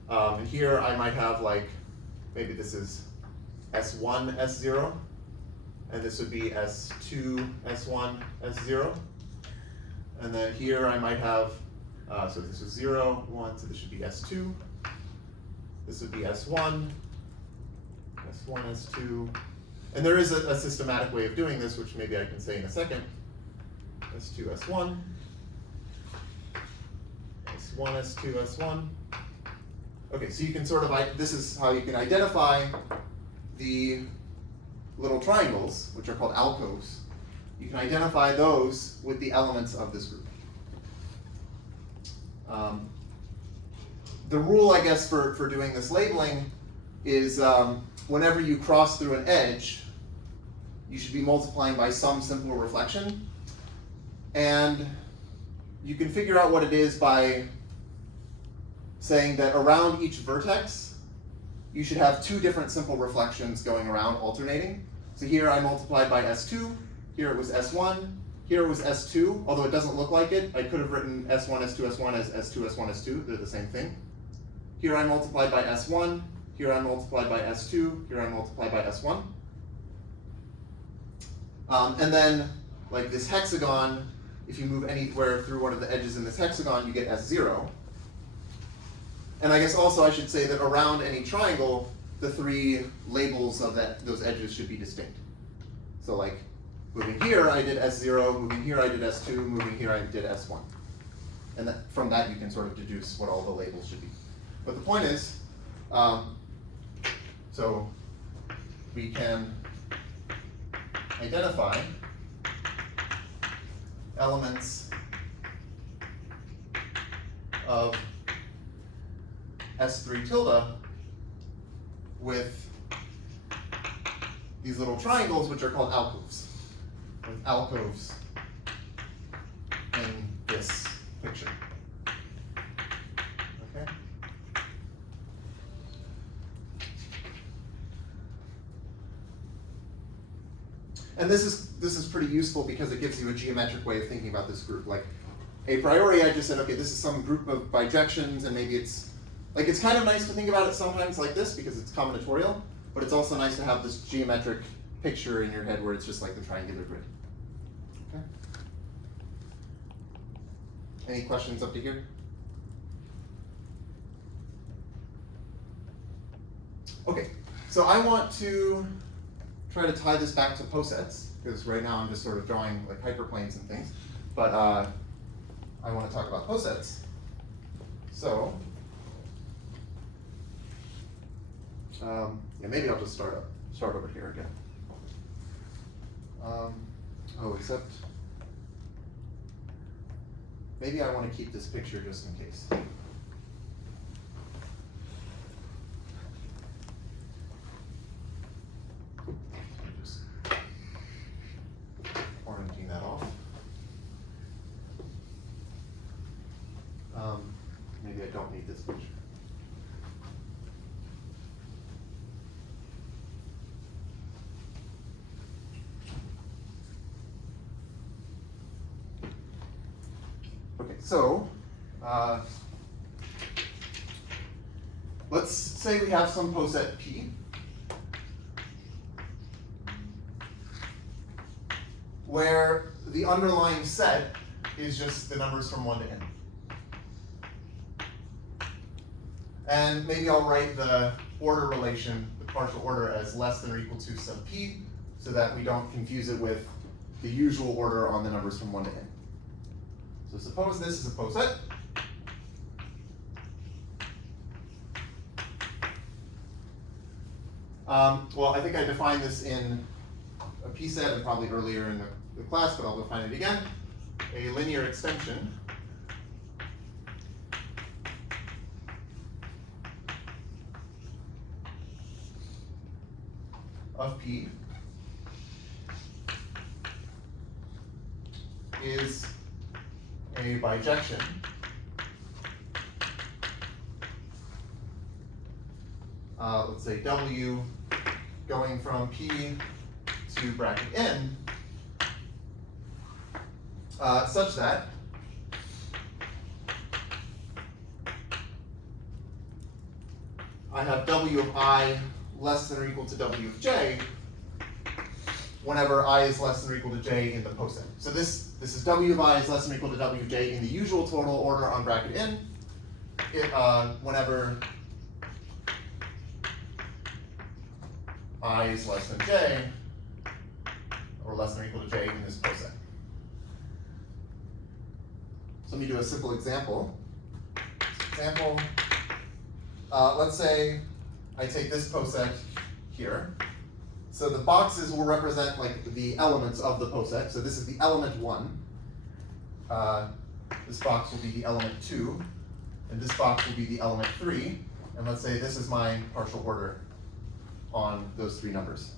And here I might have like, maybe this is S1, S0, and this would be S2, S1, S0. And then here I might have, so this is 0, 1, so this should be S2. This would be S1, S1, S2. And there is a systematic way of doing this, which maybe I can say in a second. S2, S1, S1, S2, S1. Okay, so you can sort of, this is how you can identify the little triangles, which are called alcoves. You can identify those with the elements of this group. The rule, I guess, for doing this labeling is whenever you cross through an edge, you should be multiplying by some simple reflection. And you can figure out what it is by saying that around each vertex, you should have two different simple reflections going around, alternating. So here I multiplied by S2, here it was S1, here it was S2, although it doesn't look like it. I could have written S1, S2, S1 as S2, S1, S2, they're the same thing. Here I multiplied by S1, here I multiplied by S2, here I multiplied by S1. And then, like this hexagon, if you move anywhere through one of the edges in this hexagon, you get S0. And I guess also I should say that around any triangle, the three labels of those edges should be distinct. So like, moving here I did S0, moving here I did S2, moving here I did S1. And from that you can sort of deduce what all the labels should be. But the point is, so we can identify elements of S3 tilde with these little triangles, which are called alcoves. With alcoves in this picture. Okay? And this is pretty useful because it gives you a geometric way of thinking about this group. Like, a priori, I just said, okay, this is some group of bijections, and maybe it's kind of nice to think about it sometimes like this because it's combinatorial, but it's also nice to have this geometric picture in your head where it's just like the triangular grid. Okay. Any questions up to here? Okay, so I want to try to tie this back to Posets, because right now I'm just sort of drawing like hyperplanes and things, but I want to talk about Posets. So, yeah, maybe I'll just start over here again. Except maybe I want to keep this picture just in case. Just quarantine that off. Maybe I don't need this picture. So, let's say we have some poset P where the underlying set is just the numbers from 1 to n. And maybe I'll write the order relation, the partial order, as less than or equal to sub p, so that we don't confuse it with the usual order on the numbers from 1 to n. So suppose this is a poset. Well, I think I defined this in a p set and probably earlier in the class, but I'll define it again. A linear extension of P is a bijection let's say W going from P to bracket N such that I have W of I less than or equal to W of J whenever I is less than or equal to J in the poset. So this is W of I is less than or equal to W of J in the usual total order on bracket N. Whenever I is less than J, or less than or equal to J in this poset. So let me do a simple example. Let's say I take this poset here. So the boxes will represent like the elements of the poset. So this is the element 1. This box will be the element 2. And this box will be the element 3. And let's say this is my partial order on those 3 numbers.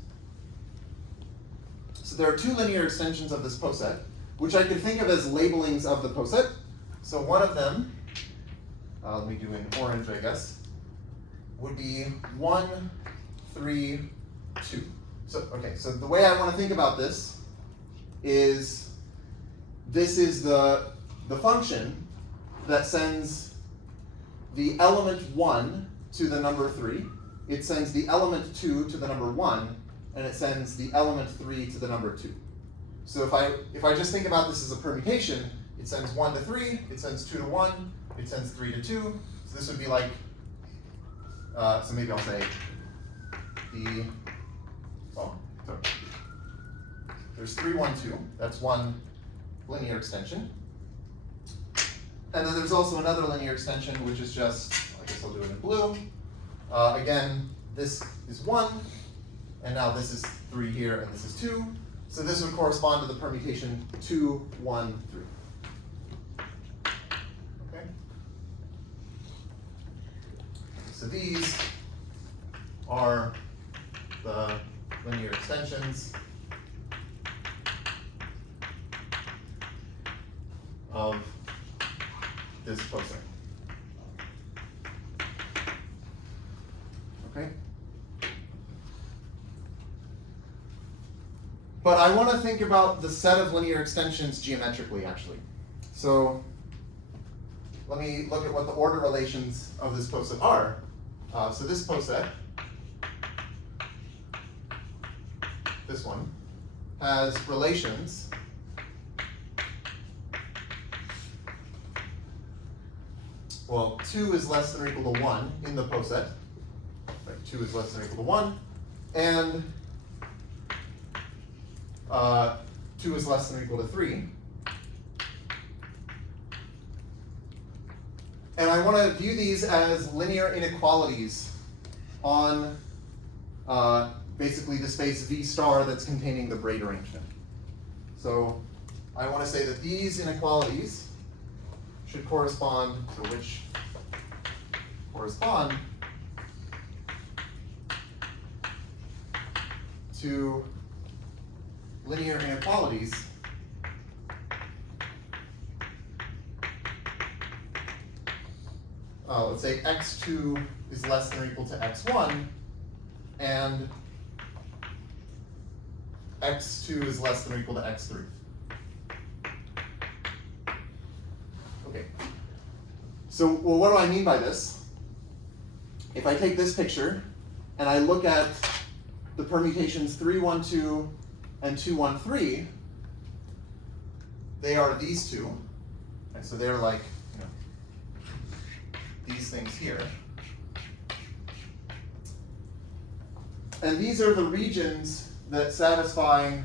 So there are 2 linear extensions of this poset, which I could think of as labelings of the poset. So one of them, let me do in orange, I guess, would be 1, 3, 2. So, okay, so the way I want to think about this is the function that sends the element 1 to the number 3. It sends the element 2 to the number 1, and it sends the element 3 to the number 2. So if I just think about this as a permutation, it sends 1 to 3, it sends 2 to 1, it sends 3 to 2. So this would be like, so maybe I'll say there's 3, 1, 2. That's one linear extension. And then there's also another linear extension, which is just, I guess I'll do it in blue. Again, this is 1, and now this is 3 here, and this is 2. So this would correspond to the permutation 2, 1, 3. Okay? So these are the linear extensions of this poset. Okay? But I want to think about the set of linear extensions geometrically, actually. So let me look at what the order relations of this poset are. So this poset, this one, has relations well, 2 is less than or equal to 1 in the poset. Right, 2 is less than or equal to 1. And 2 is less than or equal to 3. And I want to view these as linear inequalities on basically the space V star that's containing the braid arrangement. So I want to say that these inequalities should correspond to which correspond to linear inequalities let's say x2 is less than or equal to x1 and x2 is less than or equal to x3. Okay, So, well, what do I mean by this? If I take this picture and I look at the permutations 3, 1, 2 and 2, 1, 3, they are these two. And so they're like, you know, these things here. And these are the regions that satisfy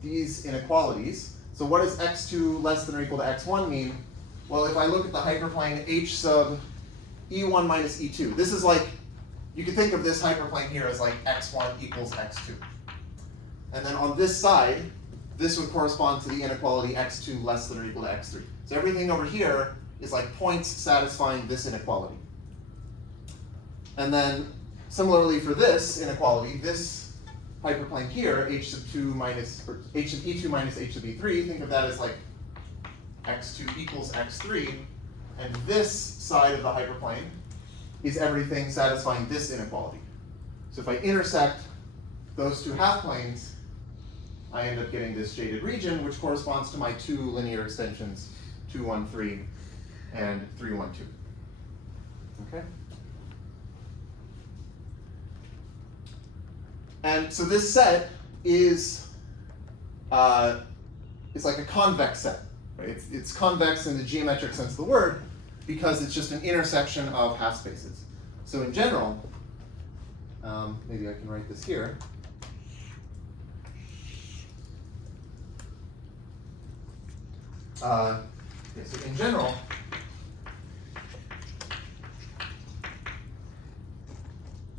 these inequalities. So what does x2 less than or equal to x1 mean? Well, if I look at the hyperplane h sub e1 minus e2, this is like, you can think of this hyperplane here as like x1 equals x2. And then on this side, this would correspond to the inequality x2 less than or equal to x3. So everything over here is like points satisfying this inequality. And then similarly for this inequality, this hyperplane here, h sub 2 minus, or h sub e2 minus h sub e3, think of that as like x2 equals x3, and this side of the hyperplane is everything satisfying this inequality. So if I intersect those two half planes, I end up getting this shaded region, which corresponds to my two linear extensions, 2, 1, 3 and 3, 1, 2. Okay? And so this set is it's like a convex set. Right? It's convex in the geometric sense of the word because it's just an intersection of half spaces. So in general, maybe I can write this here. So in general,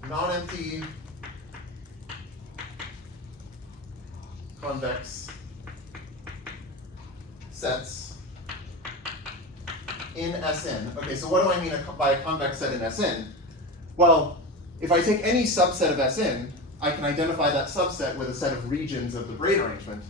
non-empty convex sets in Sn. Okay, so what do I mean by a convex set in Sn? Well, if I take any subset of Sn, I can identify that subset with a set of regions of the braid arrangement.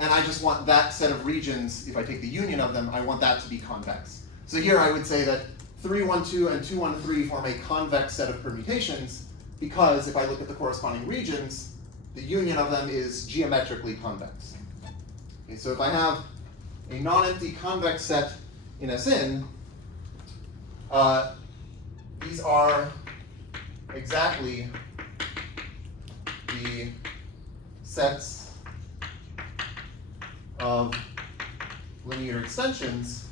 And I just want that set of regions, if I take the union of them, I want that to be convex. So here I would say that 3, 1, 2 and 2, 1, 3 form a convex set of permutations because if I look at the corresponding regions, the union of them is geometrically convex. Okay, so if I have a non-empty convex set in Sn, these are exactly the sets of linear extensions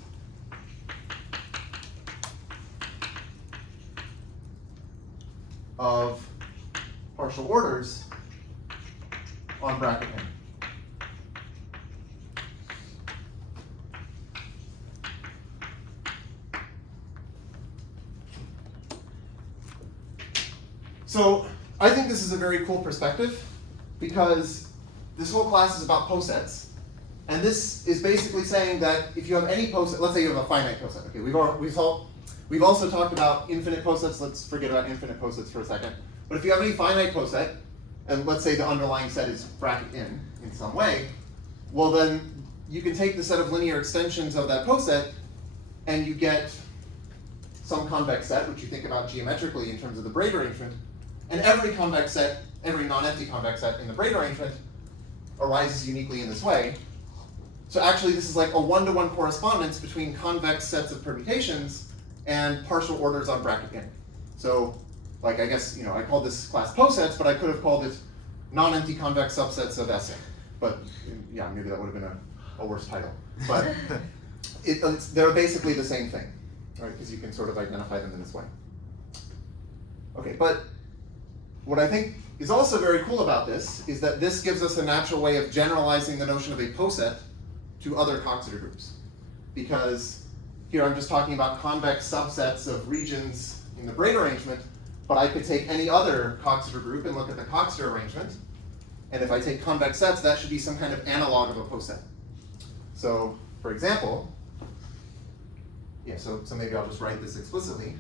of partial orders on bracket n. So I think this is a very cool perspective because this whole class is about posets. And this is basically saying that if you have any poset, let's say you have a finite poset. Okay, we've also talked about infinite posets. Let's forget about infinite posets for a second. But if you have any finite poset, and let's say the underlying set is bracket in some way, well then you can take the set of linear extensions of that poset and you get some convex set, which you think about geometrically in terms of the braid arrangement. And every convex set, every non-empty convex set in the braid arrangement arises uniquely in this way. So actually this is like a one-to-one correspondence between convex sets of permutations and partial orders on bracket n. So like I guess, I called this class posets, but I could have called it non-empty convex subsets of Sn. But yeah, maybe that would have been a worse title. But they're basically the same thing, right? Because you can sort of identify them in this way. Okay, but what I think is also very cool about this is that this gives us a natural way of generalizing the notion of a poset to other Coxeter groups. Because here I'm just talking about convex subsets of regions in the braid arrangement, but I could take any other Coxeter group and look at the Coxeter arrangement. And if I take convex sets, that should be some kind of analog of a poset. So, for example, so maybe I'll just write this explicitly.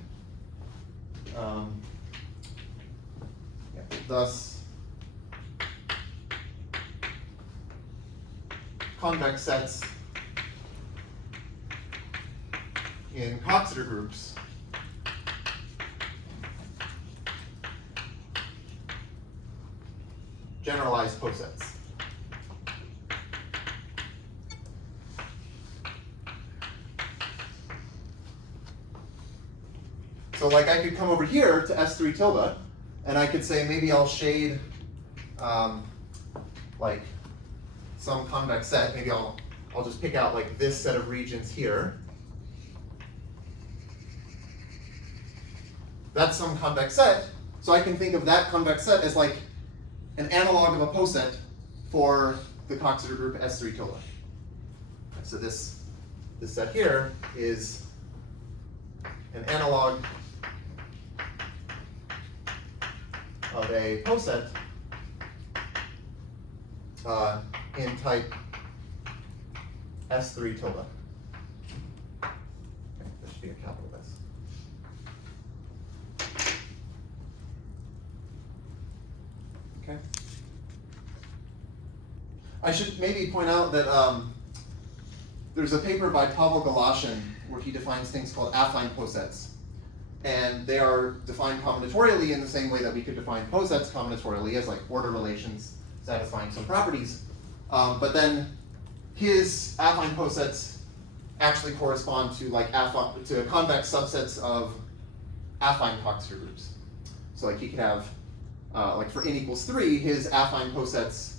Thus, convex sets in Coxeter groups generalized posets. So like I could come over here to S3 tilde, and I could say maybe I'll shade like some convex set. Maybe I'll just pick out like this set of regions here. That's some convex set. So I can think of that convex set as like an analog of a poset for the Coxeter group S3 tilde. So this set here is an analog of a poset in type S3 tilde. Okay, that should be a capital S. Okay. I should maybe point out that there's a paper by Pavel Galashin where he defines things called affine posets. And they are defined combinatorially in the same way that we could define posets combinatorially as like order relations satisfying some properties. But then his affine posets actually correspond to like to convex subsets of affine Coxeter groups. So like he could have, like for n equals 3, his affine posets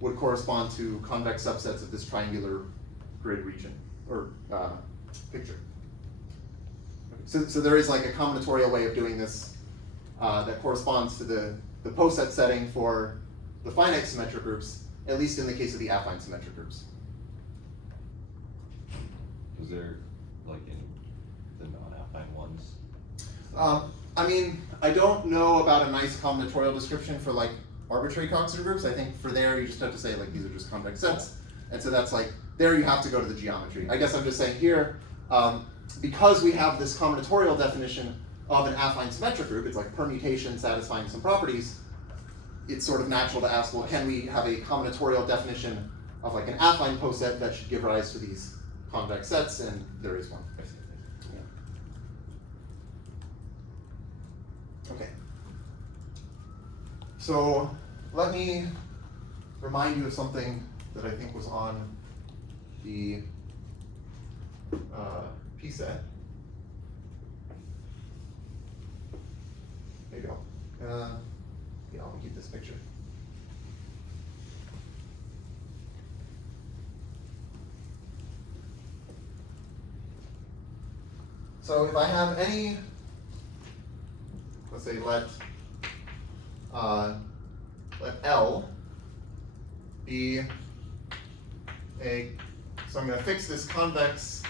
would correspond to convex subsets of this triangular grid region, or picture. So there is like a combinatorial way of doing this that corresponds to the poset setting for the finite symmetric groups, at least in the case of the affine symmetric groups. Is there like in the non-affine ones? I mean, I don't know about a nice combinatorial description for like arbitrary Coxeter groups. I think for there you just have to say like these are just convex sets, and so that's like there you have to go to the geometry. I guess I'm just saying here, because we have this combinatorial definition of an affine symmetric group, it's like permutation satisfying some properties, it's sort of natural to ask, well, can we have a combinatorial definition of like an affine poset that should give rise to these convex sets, and there is one. Yeah. Okay. So let me remind you of something that I think was on the P set. Maybe I'll keep this picture. So if I have any, let's say let L be so I'm going to fix this convex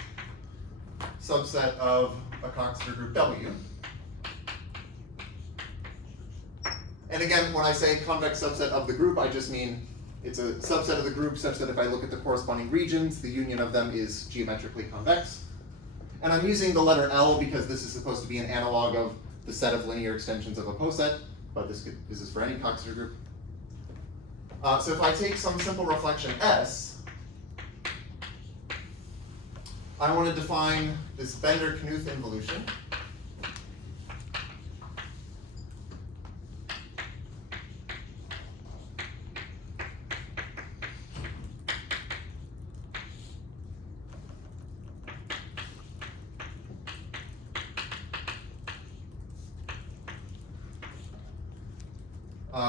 subset of a Coxeter group W. And again, when I say convex subset of the group, I just mean it's a subset of the group such that if I look at the corresponding regions, the union of them is geometrically convex. And I'm using the letter L because this is supposed to be an analog of the set of linear extensions of a poset, but this is for any Coxeter group. So if I take some simple reflection S, I want to define this Bender-Knuth involution.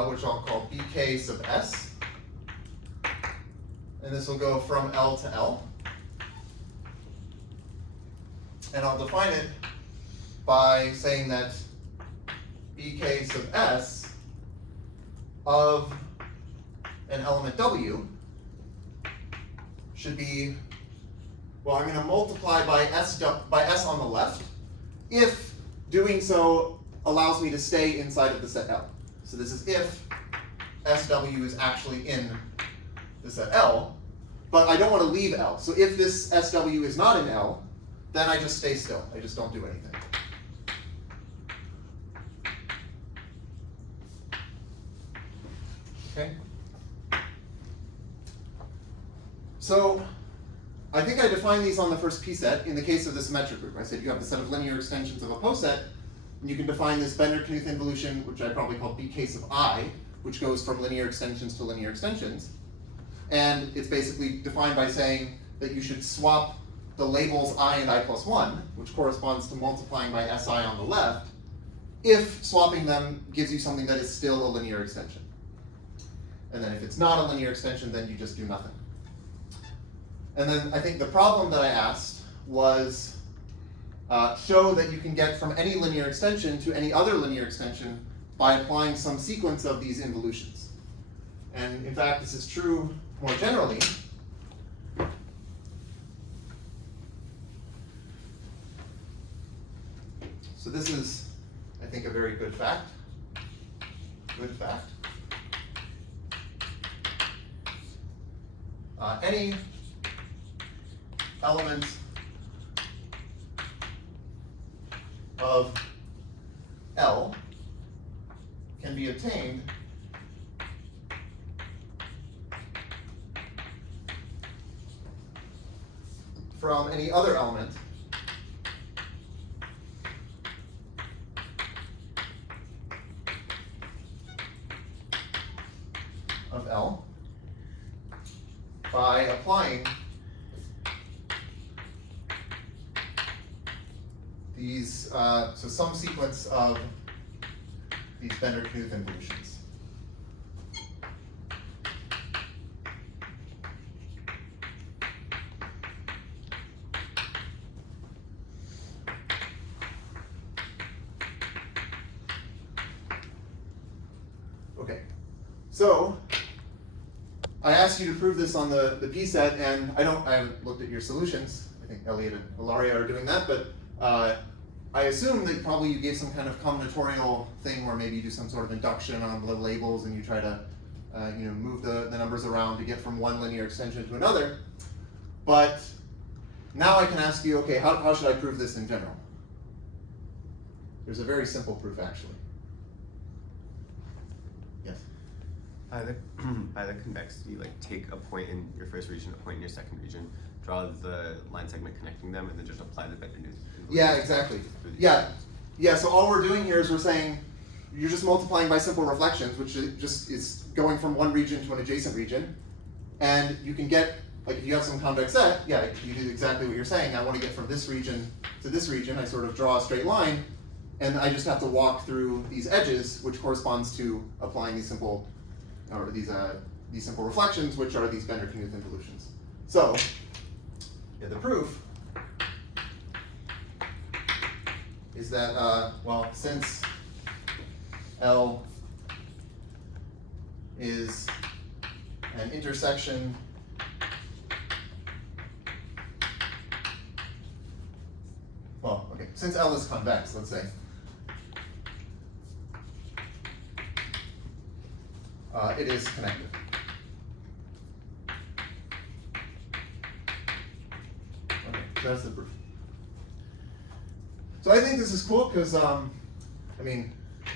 Which I'll call BK sub S. And this will go from L to L. And I'll define it by saying that BK sub S of an element W should be, well, I'm going to multiply by S on the left if doing so allows me to stay inside of the set L. So this is if SW is actually in the set L, but I don't want to leave L. So if this SW is not in L, then I just stay still. I just don't do anything. Okay. So I think I defined these on the first P set in the case of the symmetric group. I said you have the set of linear extensions of a poset, and you can define this Bender-Knuth involution, which I probably call BK sub I, which goes from linear extensions to linear extensions. And it's basically defined by saying that you should swap the labels I and I plus 1, which corresponds to multiplying by Si on the left, if swapping them gives you something that is still a linear extension. And then if it's not a linear extension, then you just do nothing. And then I think the problem that I asked was show that you can get from any linear extension to any other linear extension by applying some sequence of these involutions. And in fact, this is true more generally. So this is, I think, a very good fact. Good fact. Any element of L can be obtained from any other element of L by applying these, so some sequence of these Bender-Knuth involutions. Okay, so I asked you to prove this on the P set, and I haven't looked at your solutions. I think Elliot and Ilaria are doing that, but I assume that probably you gave some kind of combinatorial thing where maybe you do some sort of induction on the labels and you try to move the numbers around to get from one linear extension to another. But now I can ask you, okay, how should I prove this in general? There's a very simple proof, actually. Yes? By the convexity, like take a point in your first region, a point in your second region, draw the line segment connecting them, and then just apply the Bender-Knuth. Yeah, exactly. Yeah. So all we're doing here is we're saying you're just multiplying by simple reflections, which just is going from one region to an adjacent region, and you can get, like, if you have some convex set, yeah, you do exactly what you're saying. I want to get from this region to this region. I sort of draw a straight line, and I just have to walk through these edges, which corresponds to applying these simple, or these simple reflections, which are these Bender-Knuth involutions. So, yeah, the proof is that, well, since L is an intersection since L is convex, let's say, it is connected. Okay, that's the proof. So I think this is cool because,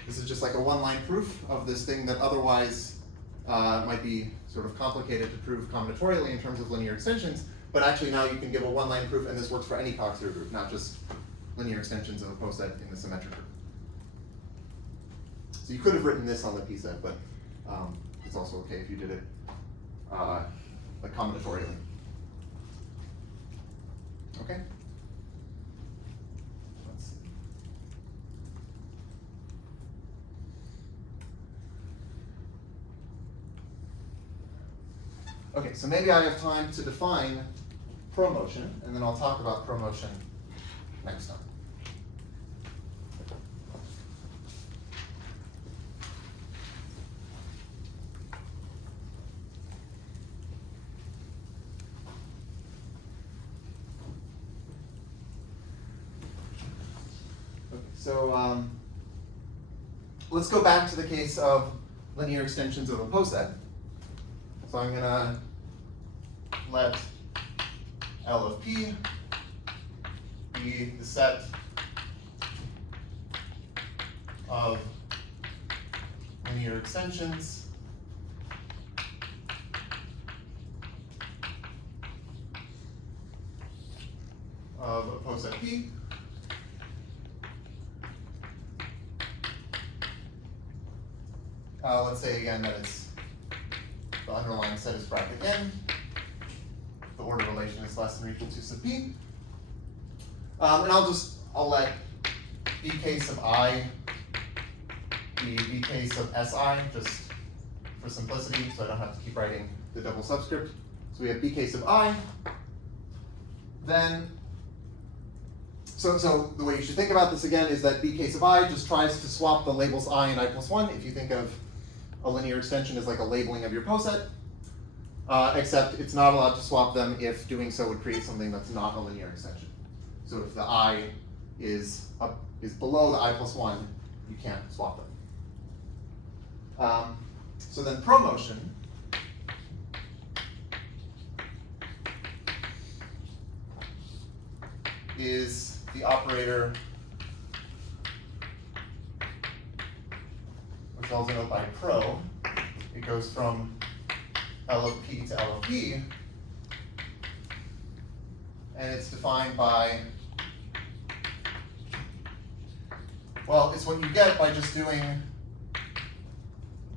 this is just like a one-line proof of this thing that otherwise might be sort of complicated to prove combinatorially in terms of linear extensions, but actually now you can give a one-line proof, and this works for any Coxeter group, not just linear extensions of a poset in the symmetric group. So you could have written this on the P set, but it's also okay if you did it like combinatorially. Okay? Let's see. Okay, so maybe I have time to define promotion, and then I'll talk about promotion next time. Okay, so let's go back to the case of linear extensions of a poset. So I'm gonna let L of P be the set of linear extensions of a poset P. Let's say again that it's the underlying set is bracket n. The order relation is less than or equal to sub p. And I'll let bk sub I be bk sub si, just for simplicity, so I don't have to keep writing the double subscript. So we have bk sub I. Then, so the way you should think about this again is that bk sub I just tries to swap the labels I and I plus 1. If you think of a linear extension as like a labeling of your poset, except it's not allowed to swap them if doing so would create something that's not a linear extension. So if the I is below the I plus 1, you can't swap them. So then promotion is the operator which I'll denote by pro. It goes from L of P to L of P, and it's defined by, well, it's what you get by just doing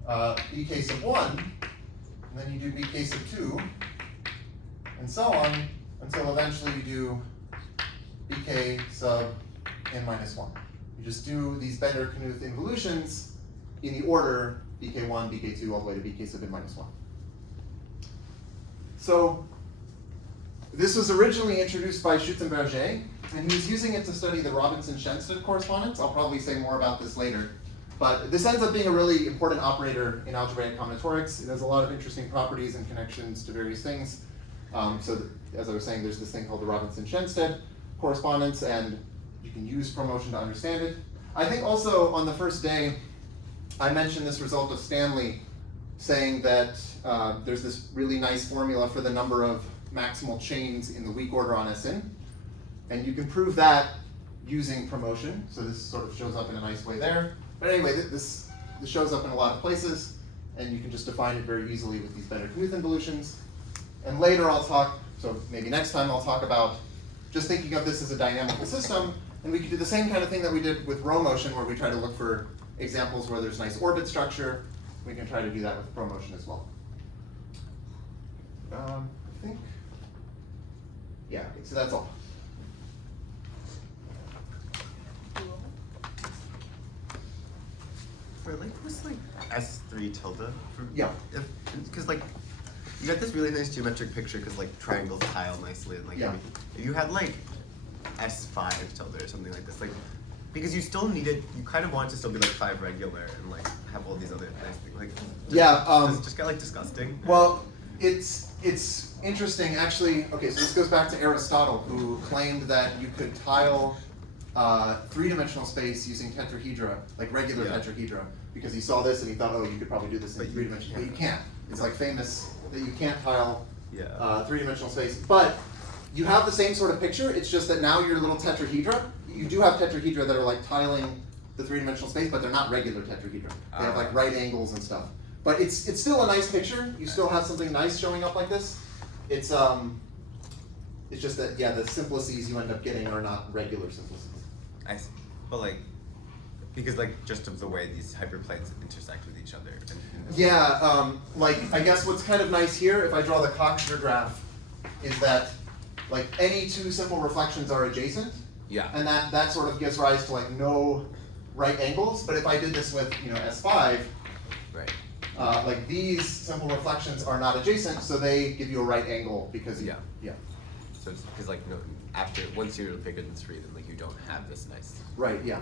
bk sub 1, and then you do bk sub 2, and so on, until eventually you do bk sub n minus 1. You just do these Bender-Knuth involutions in the order bk1, bk2, all the way to bk sub n minus 1. So this was originally introduced by Schutzenberger, and he was using it to study the Robinson-Shenstedt correspondence. I'll probably say more about this later. But this ends up being a really important operator in algebraic combinatorics. It has a lot of interesting properties and connections to various things. As I was saying, there's this thing called the Robinson-Shenstedt correspondence, and you can use promotion to understand it. I think also on the first day, I mentioned this result of Stanley saying that there's this really nice formula for the number of maximal chains in the weak order on Sn. And you can prove that using promotion. So this sort of shows up in a nice way there. But anyway, this shows up in a lot of places, and you can just define it very easily with these Bender-Knuth involutions. And later I'll talk, so maybe next time I'll talk about just thinking of this as a dynamical system, and we could do the same kind of thing that we did with row motion, where we try to look for examples where there's nice orbit structure. We can try to do that with promotion as well. I think, yeah, okay, so that's all. For like what's like S3 tilde? Yeah. Because like you got this really nice geometric picture because like triangles tile nicely and like Yeah. if you had like S5 tilde or something like this, like because you still need it, you kind of want it to still be like 5 regular and like have all these other nice things. Like Yeah. does it just get like disgusting? Well, it's interesting actually. Okay, so this goes back to Aristotle, who claimed that you could tile 3-dimensional space using tetrahedra, like regular Yeah. tetrahedra, because he saw this and he thought, oh, you could probably do this in But you 3 dimensions, but you can't. can't. It's like famous that you can't tile Yeah. 3-dimensional space. But you have the same sort of picture. It's just that now your little tetrahedra, you do have tetrahedra that are like tiling the 3-dimensional space, but they're not regular tetrahedra. They have like right angles and stuff. But it's still a nice picture. You still have something nice showing up like this. It's just that, yeah, the simplices you end up getting are not regular simplices. I see. But like because like just of the way these hyperplanes intersect with each other. Yeah, like I guess what's kind of nice here, if I draw the Coxeter graph, is that like any two simple reflections are adjacent. Yeah. And that sort of gives rise to like no right angles. But if I did this with S5, Right. like these simple reflections are not adjacent, so they give you a right angle because Yeah. yeah. So it's because like no, after once you're bigger than 3, then like you don't have this nice. Right. Yeah.